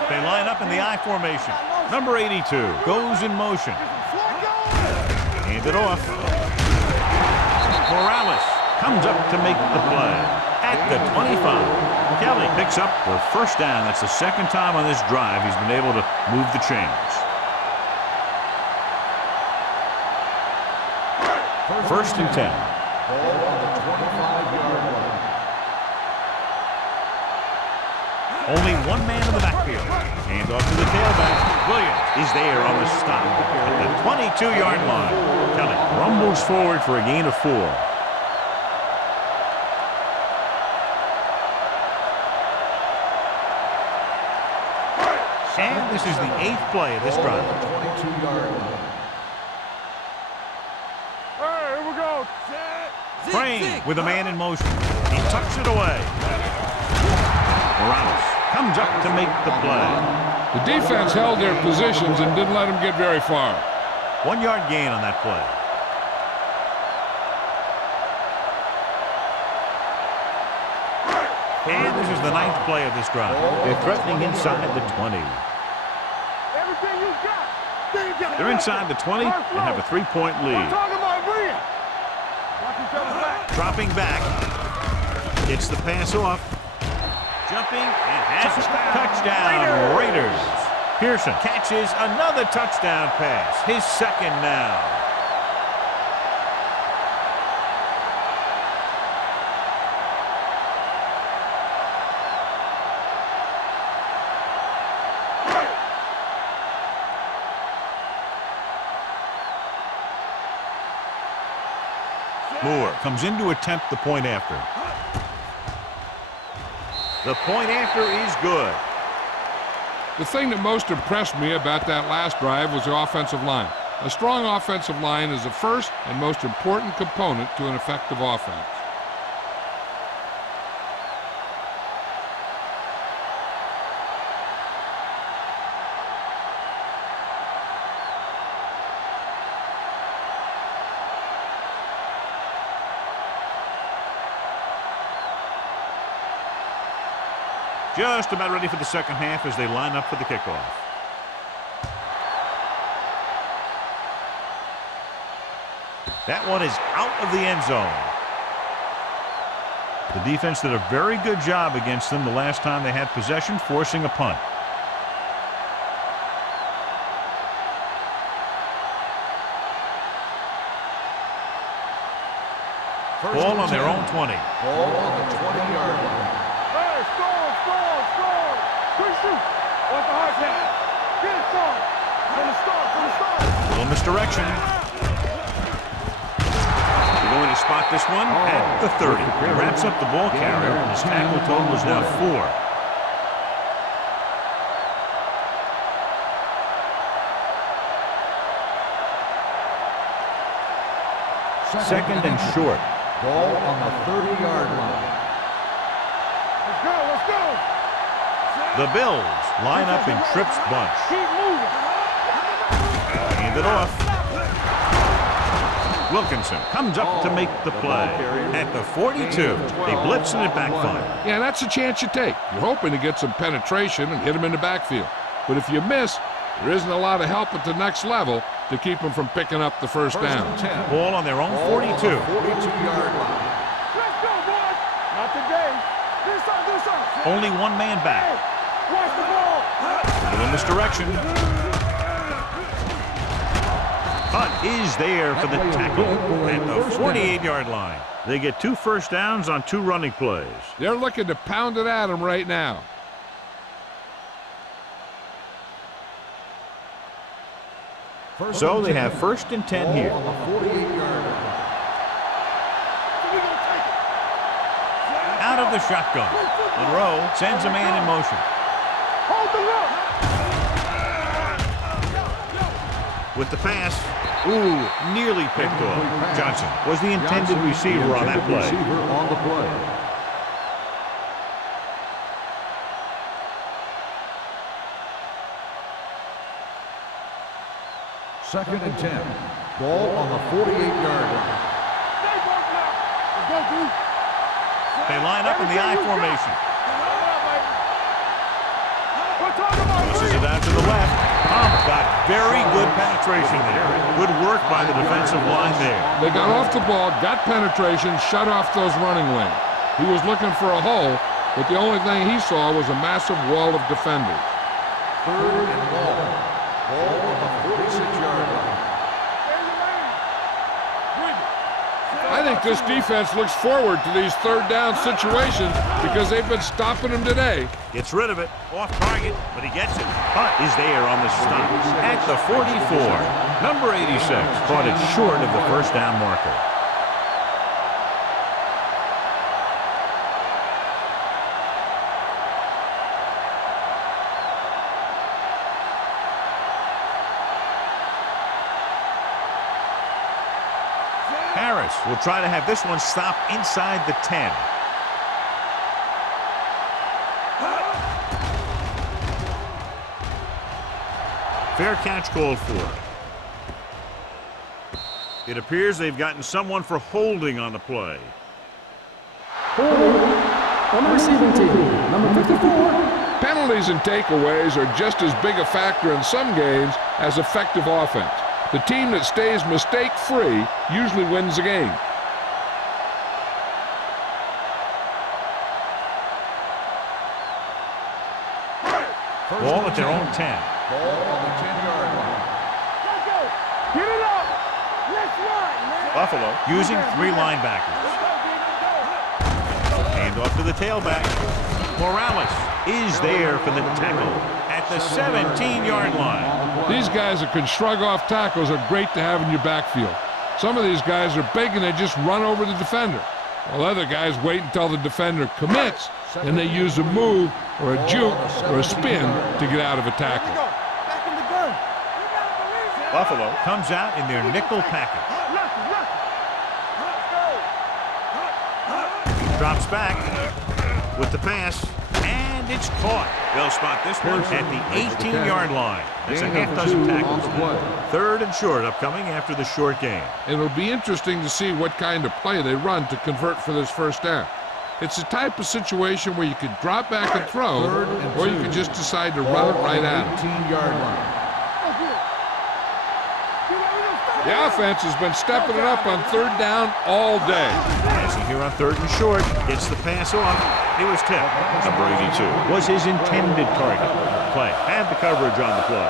They line up in the I formation. Number 82 goes in motion. Hand it off. Morales comes up to make the play at the 25. Kelly picks up the 1st down. That's the 2nd time on this drive he's been able to move the chains. 1st and 10. Ball on the 25-yard line. Only 1 man in the backfield. Hand off to the tailback. Williams is there on the stop at the 22-yard line. Kelly rumbles forward for a gain of 4. And this is the 8th play of this Ball drive. on the 22-yard line. Here we go. Crane with a man in motion. He tucks it away. Morales comes up to make the play. The defense held their positions and didn't let them get very far. 1-yard gain on that play. And this is the 9th play of this drive. They're threatening inside the 20. Everything you got. They're inside the 20 and have a 3-point lead. Talking about bring it. Watch each other's back. Dropping back. Gets the pass off. Jumping and has it. Touchdown, Raiders. Pearson catches another touchdown pass. His 2nd now. Moore comes in to attempt the point after. The point after is good. The thing that most impressed me about that last drive was the offensive line. A strong offensive line is the first and most important component to an effective offense. Just about ready for the 2nd half as they line up for the kickoff. That one is out of the end zone. The defense did a very good job against them the last time they had possession, forcing a punt. Ball on their own 20. Ball on the 20-yard line. Hey, score. Quick shoot. Watch the hard pass. Get it started. From the start. A little misdirection. They're going to spot this one at the 30. He wraps up the ball carrier, and his tackle total is now 4. Second and short. Ball on the 30-yard line. Let's go. The Bills line up in trips bunch. Keep moving. Hand it off. Wilkinson comes up to make the play. At the 42, they blitz and it backfire. Yeah, that's a chance you take. You're hoping to get some penetration and hit them in the backfield. But if you miss, there isn't a lot of help at the next level to keep them from picking up the first down. Ball on their own 42. 42-yard line. Let's go, boys. Not today. Do something. Only 1 man back. Watch the ball. A little misdirection. Punt is there for the tackle at the 48-yard line. They get 2 first downs on 2 running plays. They're looking to pound it at him right now. So they have 1st and 10 here. On the 48-yard line. Out of the shotgun. Monroe sends a man in motion. Hold the look. With the pass. Ooh, nearly picked off. Johnson was the intended receiver on that play. Receiver on the play. Second and 10. Ball on the 48-yard line. They line up in the I formation. Pushes it out to the left. Got very good penetration there. Good work by the defensive line there. They got off the ball, got penetration, shut off those running lanes. He was looking for a hole, but the only thing he saw was a massive wall of defenders. Third and long. Ball on the 46-yard line. I think this defense looks forward to these third down situations because they've been stopping them today. Gets rid of it. Off target, but he gets it. Punt is there on the stop. At the 44. Number 86 caught it short of the first down marker. Harris will try to have this one stop inside the 10. Fair catch called for. It appears they've gotten someone for holding on the play. On the receiving team, number 54. Penalties and takeaways are just as big a factor in some games as effective offense. The team that stays mistake-free usually wins the game. Ball at their own 10. Ball on the 10-yard line. Get it up. Let's run, man. Buffalo using 3 linebackers. Hand off to the tailback. Morales is there for the tackle at the 17-yard line. These guys that can shrug off tackles are great to have in your backfield. Some of these guys are big and they just run over the defender, while other guys wait until the defender commits and they use a move or a juke or a spin to get out of a tackle. Back in the gun. Buffalo comes out in their nickel package. Drops back with the pass, and it's caught. They'll spot this one at the 18-yard line. That's a half dozen tackles. 3rd and short upcoming after the short game. It'll be interesting to see what kind of play they run to convert for this first down. It's the type of situation where you could drop back and throw, or you could just decide to run it right at them. 18-yard line. The offense has been stepping it up on 3rd down all day. Passing here on 3rd and short. Gets the pass off. It was tipped. Number 82 was his intended target. Play had the coverage on the play.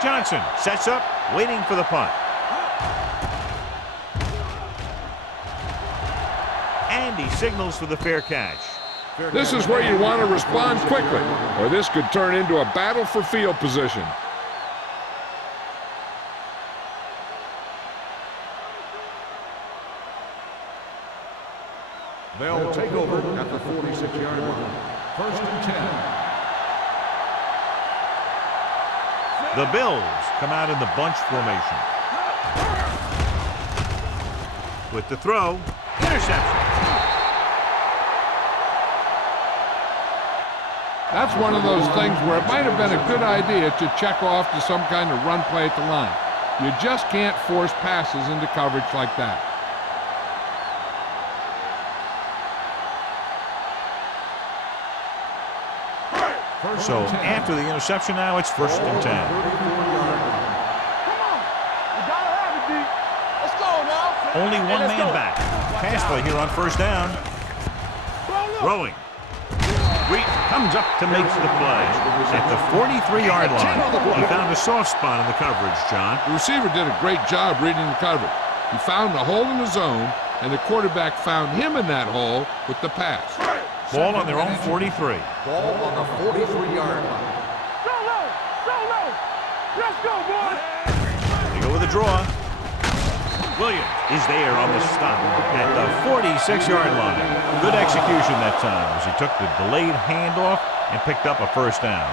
Johnson sets up, waiting for the punt. And he signals for the fair catch. This is where you want to respond quickly, or this could turn into a battle for field position. They'll take over at the 46-yard line. 1st and 10. The Bills come out in the bunch formation. With the throw, interception. That's one of those things where it might have been a good idea to check off to some kind of run play at the line. You just can't force passes into coverage like that. So after the interception now, it's 1st and 10. Come on. You gotta have it, D. Let's go now. Only one man back. Pass play here on 1st down. Throwing. Reed comes up to make the play. At the 43-yard line, he found a soft spot in the coverage, John. The receiver did a great job reading the coverage. He found a hole in the zone, and the quarterback found him in that hole with the pass. Ball on their own 43. Ball on the 43-yard line. Solo! Let's go, boys! They go with a draw. Williams is there on the stop at the 46-yard line. Good execution that time as he took the delayed handoff and picked up a first down.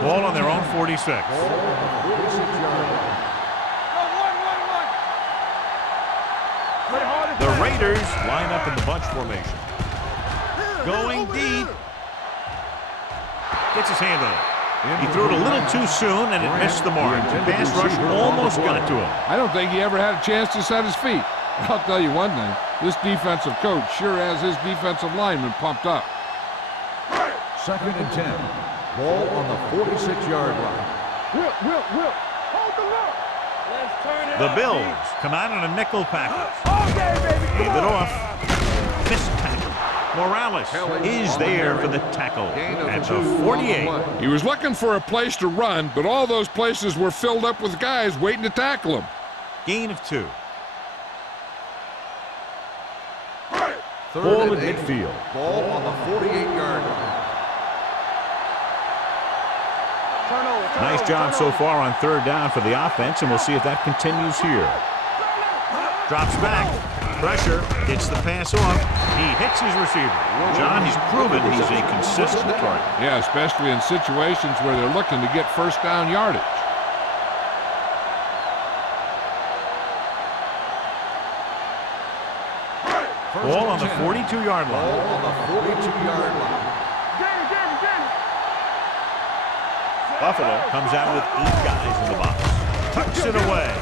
Ball on their own 46. The Raiders line up in the bunch formation. Going deep. Gets his hand on it. He threw it a little too soon, and it missed the mark. The pass rush almost got to him. I don't think he ever had a chance to set his feet. I'll tell you one thing. This defensive coach sure has his defensive lineman pumped up. 2nd and 10. Ball on the 46-yard line. Will. Hold the look. Let's turn it The up, Bills come out in a nickel package. All day, baby. Hand it off. Missed tackle. Morales is there for the tackle at the 48. He was looking for a place to run, but all those places were filled up with guys waiting to tackle him. Gain of 2. Ball at midfield. Ball on the 48-yard line. Nice job so far on 3rd down for the offense, and we'll see if that continues here. Drops back. Pressure. Gets the pass off. He hits his receiver. John, he's proven he's a consistent target. Yeah, especially in situations where they're looking to get first down yardage. Ball on the 42-yard line. Ball on the 42-yard line. Buffalo comes out with 8 guys in the box. Tucks it away.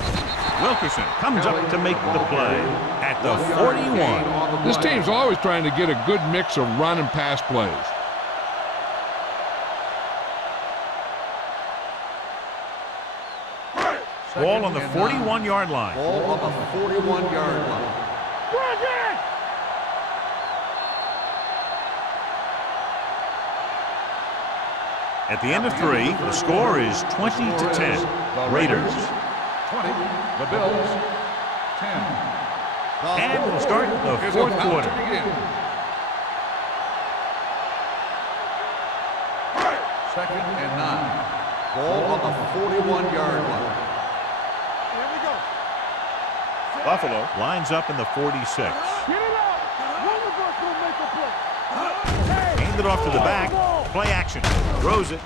Wilkerson comes up to make the play at the 41. This team's always trying to get a good mix of run and pass plays. Ball on the 41-yard line. Ball on the 41-yard line. At the end of 3, the score is 20-10. Raiders. 20. The Bills. 10. And we'll start the 4th quarter. Second and 9. Ball on the 41-yard line. Here we go. Buffalo lines up in the 46. Get it up. One of us will make a play. Hand it off to the back. Play action. Throws it.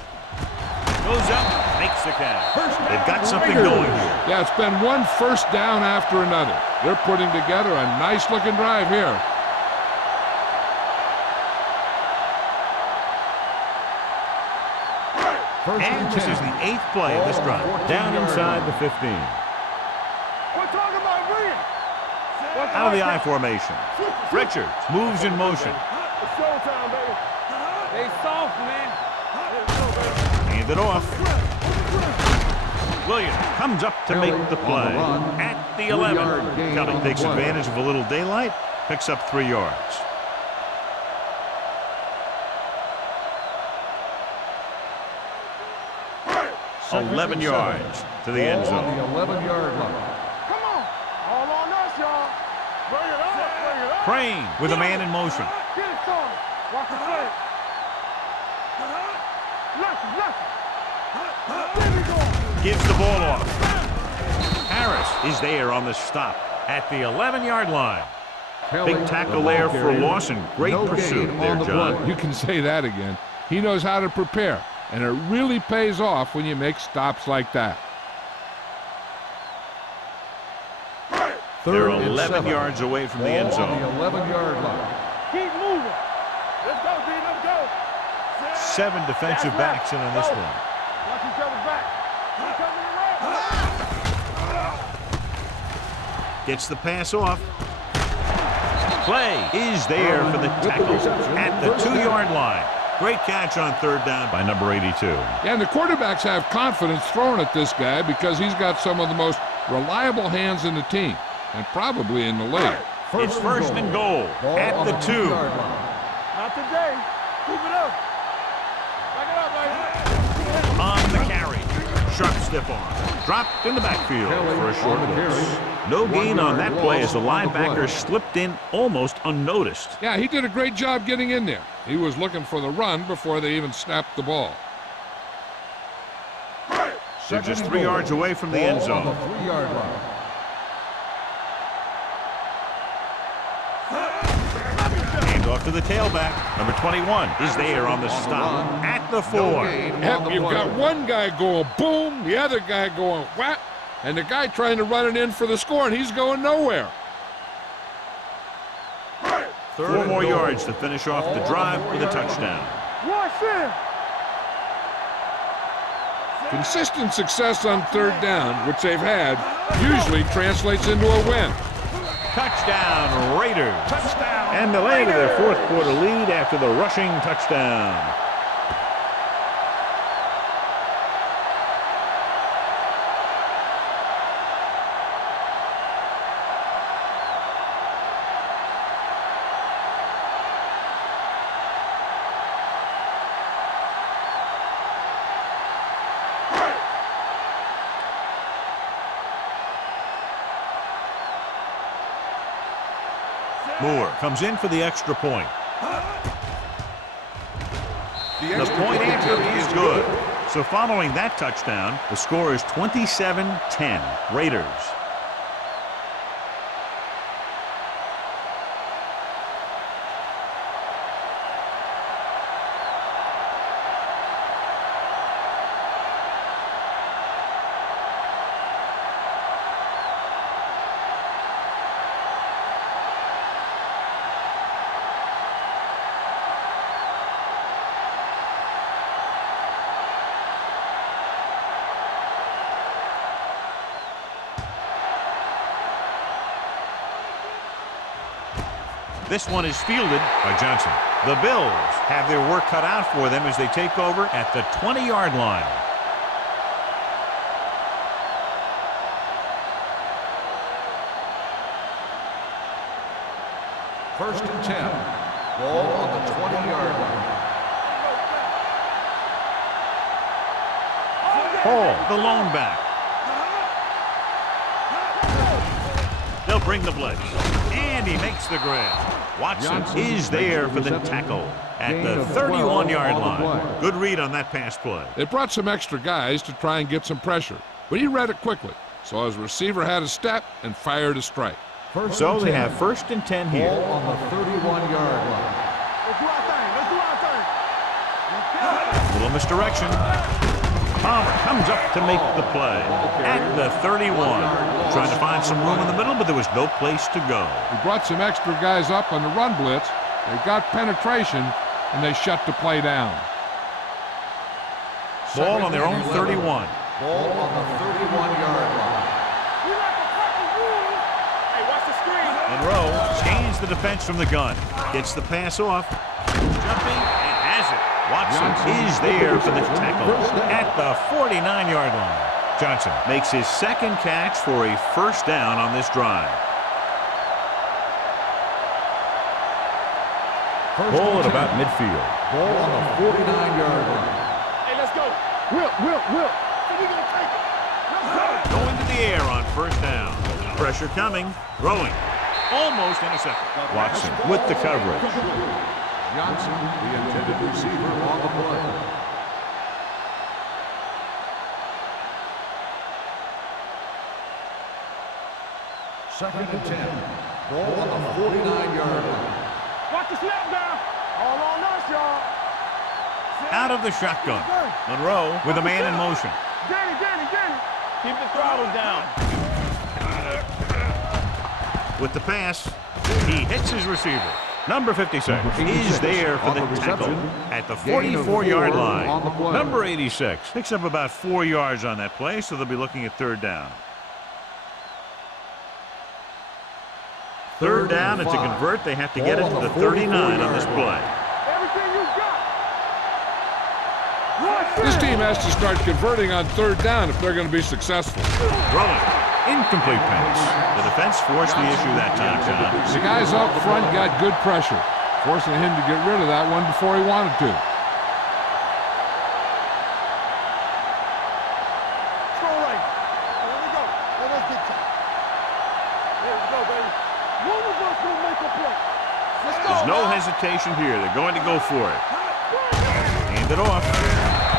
Goes up. Makes the catch. They've got something going here. Yeah, it's been one first down after another. They're putting together a nice-looking drive here. And this is the 8th play of this drive. Down inside the 15. We're talking about Reed. Out of the I formation. Richards moves in motion. It's showtime, baby. They soft, man. Hand it off. Williams comes up to make the play at the 11. Kelly takes advantage of a little daylight, picks up 3 yards. Second 11 and yards 7. to the end Ball on zone. the 11-yard line. Come on. All on us, y'all. Bring it up. Bring it up. Crane with a man in motion. Get it started. Watch the play. Gives the ball off. Harris is there on the stop at the 11-yard line. Big tackle there for loss and great pursuit there, John. You can say that again. He knows how to prepare, and it really pays off when you make stops like that. They're 11 yards away from the end zone. Ball on the 11-yard line. Keep moving. Let's go, D. Let's go. 7 defensive backs in on this one. Watch each other's back. We're coming around. Gets the pass off. Play is there for the tackle at the 2-yard line. Great catch on 3rd down by number 82. And the quarterbacks have confidence throwing at this guy because he's got some of the most reliable hands in the team and probably in the league. It's first and goal at the 2. Not today. Keep it up. Back it up, baby. On the carry. Sharp stiff arm. Dropped in the backfield for a short loss. No gain on that play as the linebacker slipped in almost unnoticed. Yeah, he did a great job getting in there. He was looking for the run before they even snapped the ball. They're just 3 yards away from the end zone. On the 3-yard line. Hand off to the tailback. Number 21 is there on the stop at the 4. Yep, you've got one guy going boom, the other guy going whap, and the guy trying to run it in for the score, and he's going nowhere. 4 more yards to finish off the drive with a touchdown. Watch him. Consistent success on 3rd down, which they've had, usually translates into a win. Touchdown, Raiders. Touchdown. And they landed their 4th quarter lead after the rushing touchdown. Moore comes in for the extra point. The point answer is good. So following that touchdown, the score is 27-10 Raiders. This one is fielded by Johnson. The Bills have their work cut out for them as they take over at the 20-yard line. First and 10. Ball on the 20-yard line. Hall, the lone back. They'll bring the blitz. And he makes the grab. Watson is there for the tackle at the 31-yard line. Good read on that pass play. They brought some extra guys to try and get some pressure, but he read it quickly. So his receiver had a step and fired a strike. So they have first and 10 here. Ball on the 31-yard line. Let's do our thing. Let's do our thing. Little misdirection. Palmer comes up to make the play at the 31. Trying to find some room in the middle, but there was no place to go. He brought some extra guys up on the run blitz. They got penetration, and they shut the play down. Ball on their own 31. Ball on the 31-yard line. We like to cut the rules. Hey, watch the screen. Monroe scans the defense from the gun. Gets the pass off. Jumping and has it. Watson is there for the tackle at the 49-yard line. Johnson makes his 2nd catch for a first down on this drive. Ball at about midfield. Ball on the 49-yard line. Hey, let's go. Will. So we gonna take it. Let's go. Going to the air on first down. Pressure coming. Throwing. Almost intercepted. Watson with the coverage. Johnson, the intended receiver, on the play. Second and 10. Ball on the 49-yard line. Watch the snap down. All on us, y'all. Out of the shotgun. Monroe with a man in motion. Danny. Keep the throttle down. With the pass, he hits his receiver. Number 56 is there for the tackle at the 44-yard line. Number 86 picks up about 4 yards on that play, so they'll be looking at 3rd down. 3rd down, and to convert, they have to get it to the 39 on this play. Everything you got. This team has to start converting on 3rd down if they're going to be successful. Throwing. Incomplete pass. The defense forced the issue that time, John. The guys up front got good pressure, forcing him to get rid of that one before he wanted to. Strong right. Here we go. Let us get time. Here we go, baby. One of us will make a play. Let's go. There's no hesitation here. They're going to go for it. Hand it off.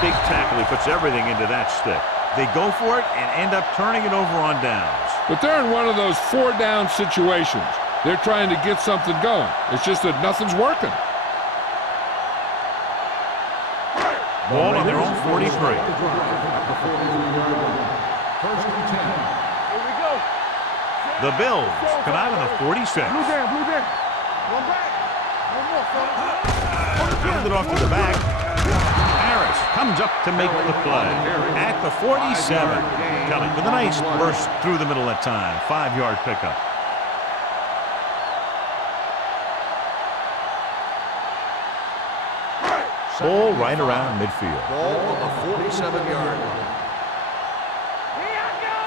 Big tackle. He puts everything into that stick. They go for it and end up turning it over on downs. But they're in one of those 4-down situations. They're trying to get something going. It's just that nothing's working. Ball on their own 43. First and 10. Here we go. The Bills come out on the 46. Blue down, blue down. One back. One more, fella. Hand it off to the back. Harris comes up to make the play. At the 47. Kelly with a nice burst through the middle that time. 5-yard pickup. Ball right around midfield. Ball on the 47-yard line. Here I go.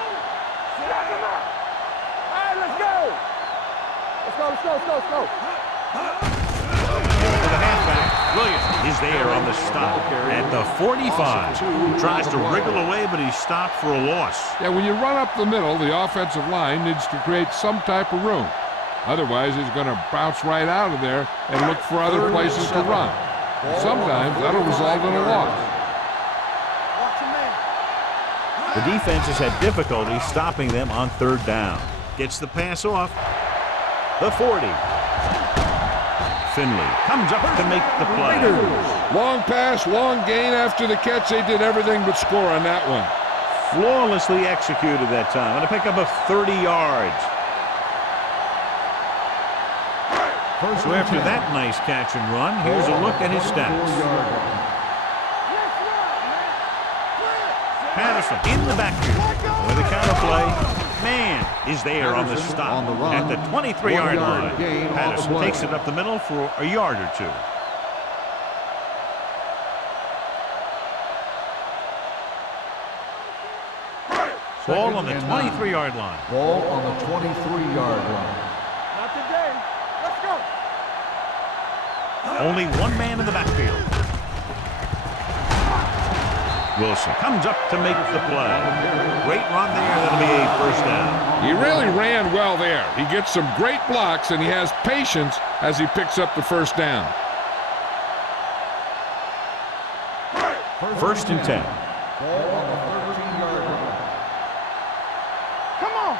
Strap him up. All right, let's go. Let's go, let's go, let's go, let's go. To the halfback. Williams is there on the stop. At the 45. Tries to wriggle away, but he's stopped for a loss. Yeah, when you run up the middle, the offensive line needs to create some type of room. Otherwise, he's going to bounce right out of there and look for other places to run. Sometimes that'll result in a loss. Watch your man. The defense has had difficulty stopping them on 3rd down. Gets the pass off. The 40. Finley comes up to make the play. Long pass, long gain after the catch. They did everything but score on that one. Flawlessly executed that time. And a pickup of 30 yards. So after that nice catch and run, here's a look at his stats. Patterson in the backfield with a counter play. Man is there on the stop at the 23-yard line. Patterson takes it up the middle for a yard or two. Ball on the 23-yard line. Ball on the 23-yard line. Not today. Let's go. Only one man in the backfield. Wilson comes up to make the play. Great run there. That'll be a 1st down. He really ran well there. He gets some great blocks, and he has patience as he picks up the 1st down. 1st and 10. Ball on the 13-yard line. Come on.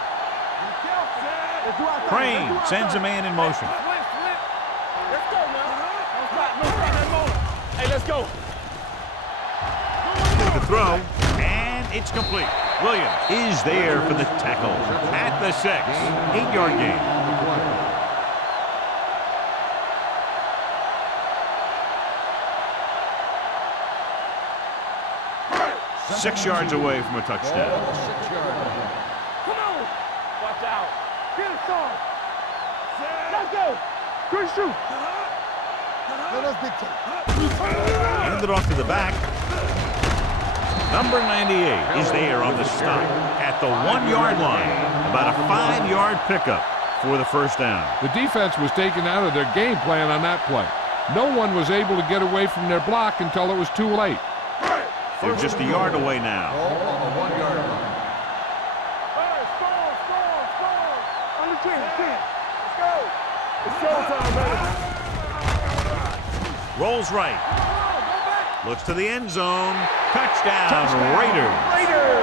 Let's do our thing. Crane Let's do our sends a thing. man in motion. Let's go, man. Don't stop that motor. Hey, let's go. The throw, and it's complete. Williams is there for the tackle at the 6. 8-yard gain. On the play. 6 yards away from a touchdown. Ball on the 6-yard line. Come on. Watch out. Get it, son. Let's go. Good shoot. Let us dictate. Hand it off to the back. Number 98 is there on the stop at the 1-yard line. About a 5-yard pickup for the 1st down. The defense was taken out of their game plan on that play. No one was able to get away from their block until it was too late. They're just a yard away now. Ball on the 1-yard line. Hey, score. On the 10. Let's go. It's showtime, baby. Rolls right. Looks to the end zone. Touchdown, Raiders.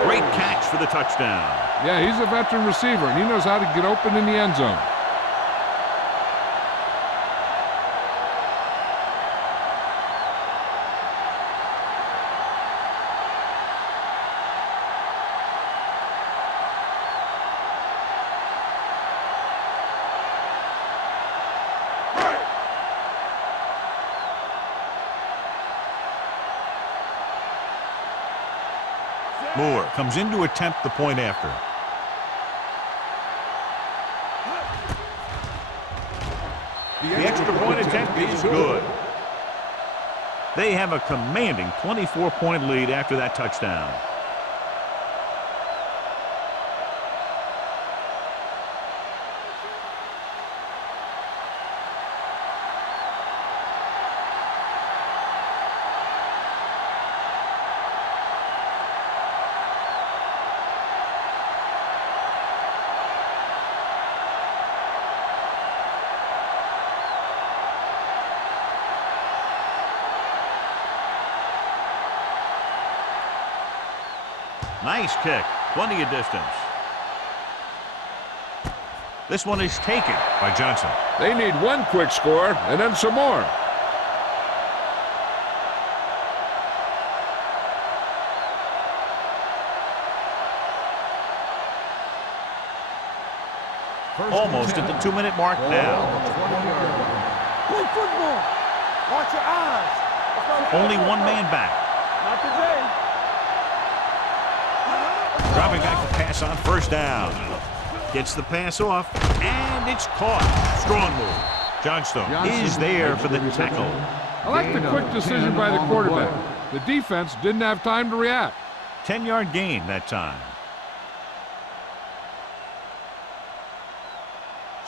Great catch for the touchdown. Yeah, he's a veteran receiver, and he knows how to get open in the end zone. Moore comes in to attempt the point after. The extra point attempt is good. They have a commanding 24-point lead after that touchdown. Nice kick. Plenty of distance. This one is taken by Johnson. They need one quick score and then some more. Almost at the 2-minute mark now. Play football. Watch your eyes. Only one man back. Not today. Dropping back to pass on first down. Gets the pass off, and it's caught. Strong move. Johnstone is there for the tackle. I like the quick decision by the quarterback. The defense didn't have time to react. 10-yard gain that time.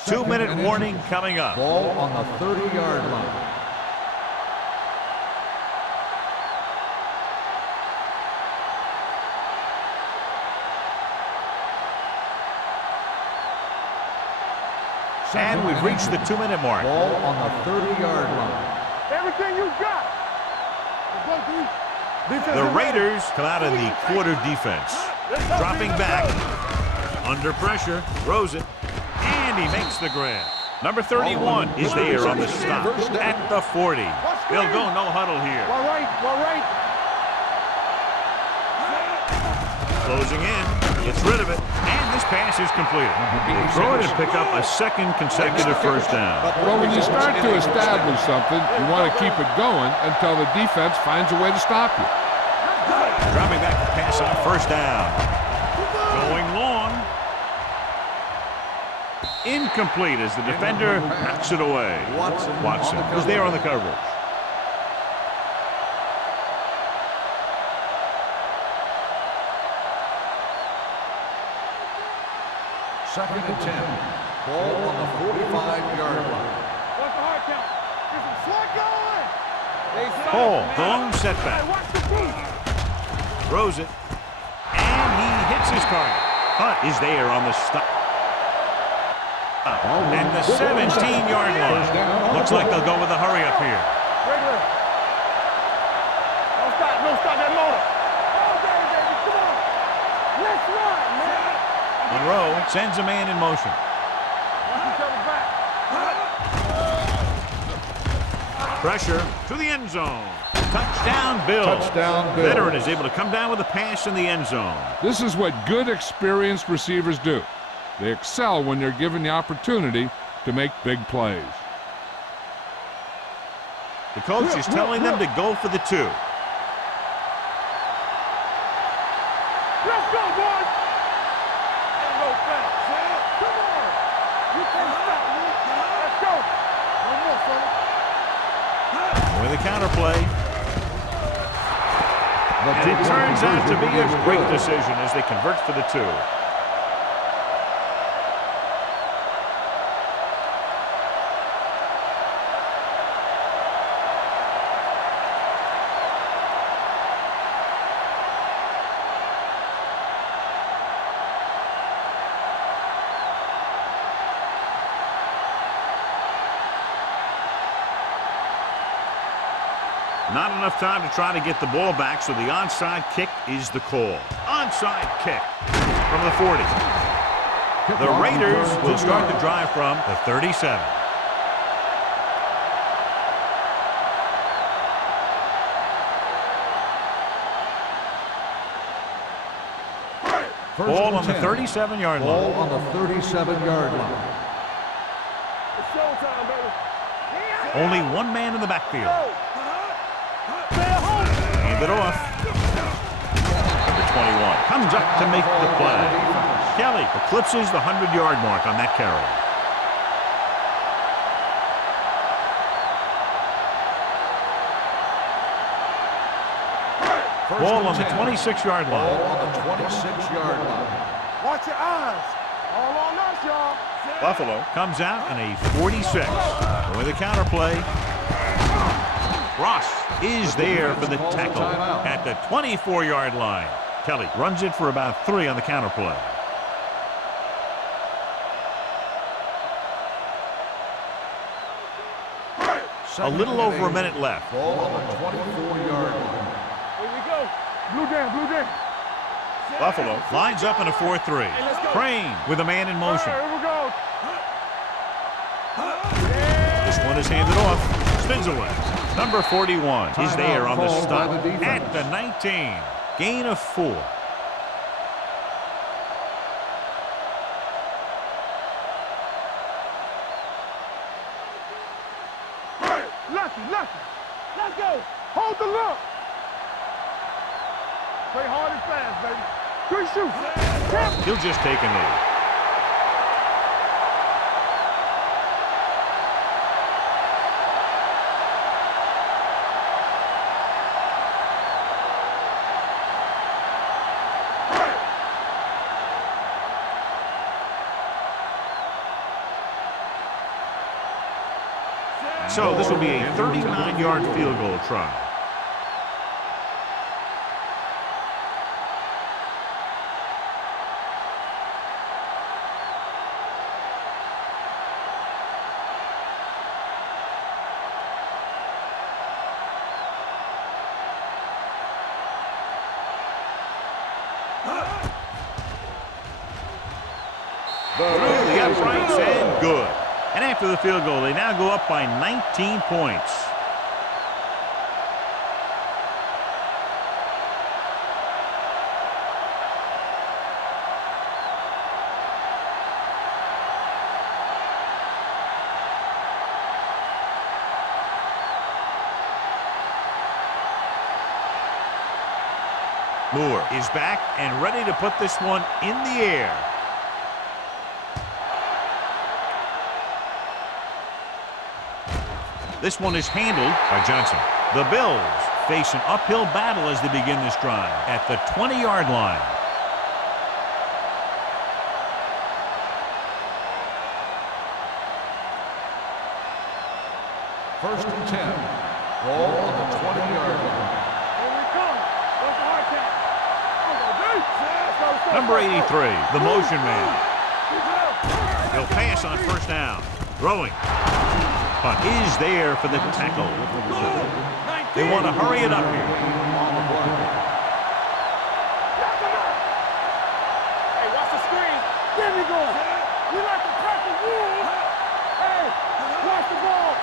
2-minute warning coming up. Ball on the 30-yard line. And we've reached the 2-minute mark. Ball on the 30-yard line. Everything you got. The Raiders come out in the quarter defense. Dropping back. Under pressure. Throws it. And he makes the grab. Number 31 is there on the stop at the 40. They'll go no huddle here. Well, right. Closing in. Gets rid of it. And this pass is completed. They throw it and pick up a second consecutive first down. Well, when you start to establish something, you want to keep it going until the defense finds a way to stop you. Dropping back to pass on first down. Going long. Incomplete as the defender knocks it away. Watson was there on the coverage. Second and 10. Ball on the 45-yard line. What's the hard count? Get some slack going. Paul, the lone setback. Watch the feet. Throws it. And he hits his target. Hunt is there on the stop. And the 17-yard line. Looks like they'll go with a hurry-up here. Regular. No stop that motor. Oh, baby, come on. Let's run, man. Monroe sends a man in motion. Watch each other back. Pressure to the end zone. Touchdown, Bill. Touchdown, Bill. Veteran is able to come down with a pass in the end zone. This is what good, experienced receivers do. They excel when they're given the opportunity to make big plays. The coach is telling them to go for the 2. Let's go, boys. Ain't no fast. Come on. You can't stop me. Let's go. One more, son. With a counterplay. And it turns out to be a great decision as they convert for the 2. Not enough time to try to get the ball back, so the onside kick is the call. Onside kick from the 40. The Raiders will start the drive from the 37. Ball on the 37-yard line. Ball on the 37-yard line. It's showtime, baby. Only one man in the backfield. Hand it off. Number 21 comes up to make the play. Kelly eclipses the 100-yard mark on that carry. Ball on the 26-yard line. Ball on the 26-yard line. Watch your eyes. All on us, y'all. Buffalo comes out in a 46 with a counterplay. Ross is there for the tackle at the 24-yard line. Kelly runs it for about 3 on the counterplay. A little over a minute left. Ball on the 24-yard line. Here we go. Blue down, blue down. Buffalo lines up in a 4-3. Crane with a man in motion. Here we go. This one is handed off. Spins away. Number 41 is there on the stop at the 19. Gain of 4. Lucky. Let's go. Hold the look. Play hard and fast, baby. Good shoot. He'll just take a knee. So this will be a 39-yard field goal try. Through the uprights and good. And after the field goal, they now go up by 19 points. Moore is back and ready to put this one in the air. This one is handled by Johnson. The Bills face an uphill battle as they begin this drive at the 20-yard line. First and 10. Ball on the 20-yard line. Here we come. What's the hard count? Number 83, the motion man. He'll pass on first down. Throwing. But is there for the tackle. They want to hurry it up here. Hey, watch the screen. There we go. We like to practice rules. Hey, watch the ball.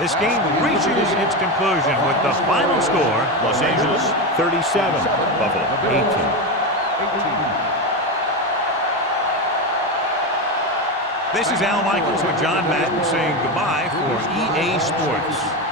This game reaches its conclusion with the final score, Los Angeles 37, Buffalo 18. This is Al Michaels with John Madden saying goodbye for EA Sports.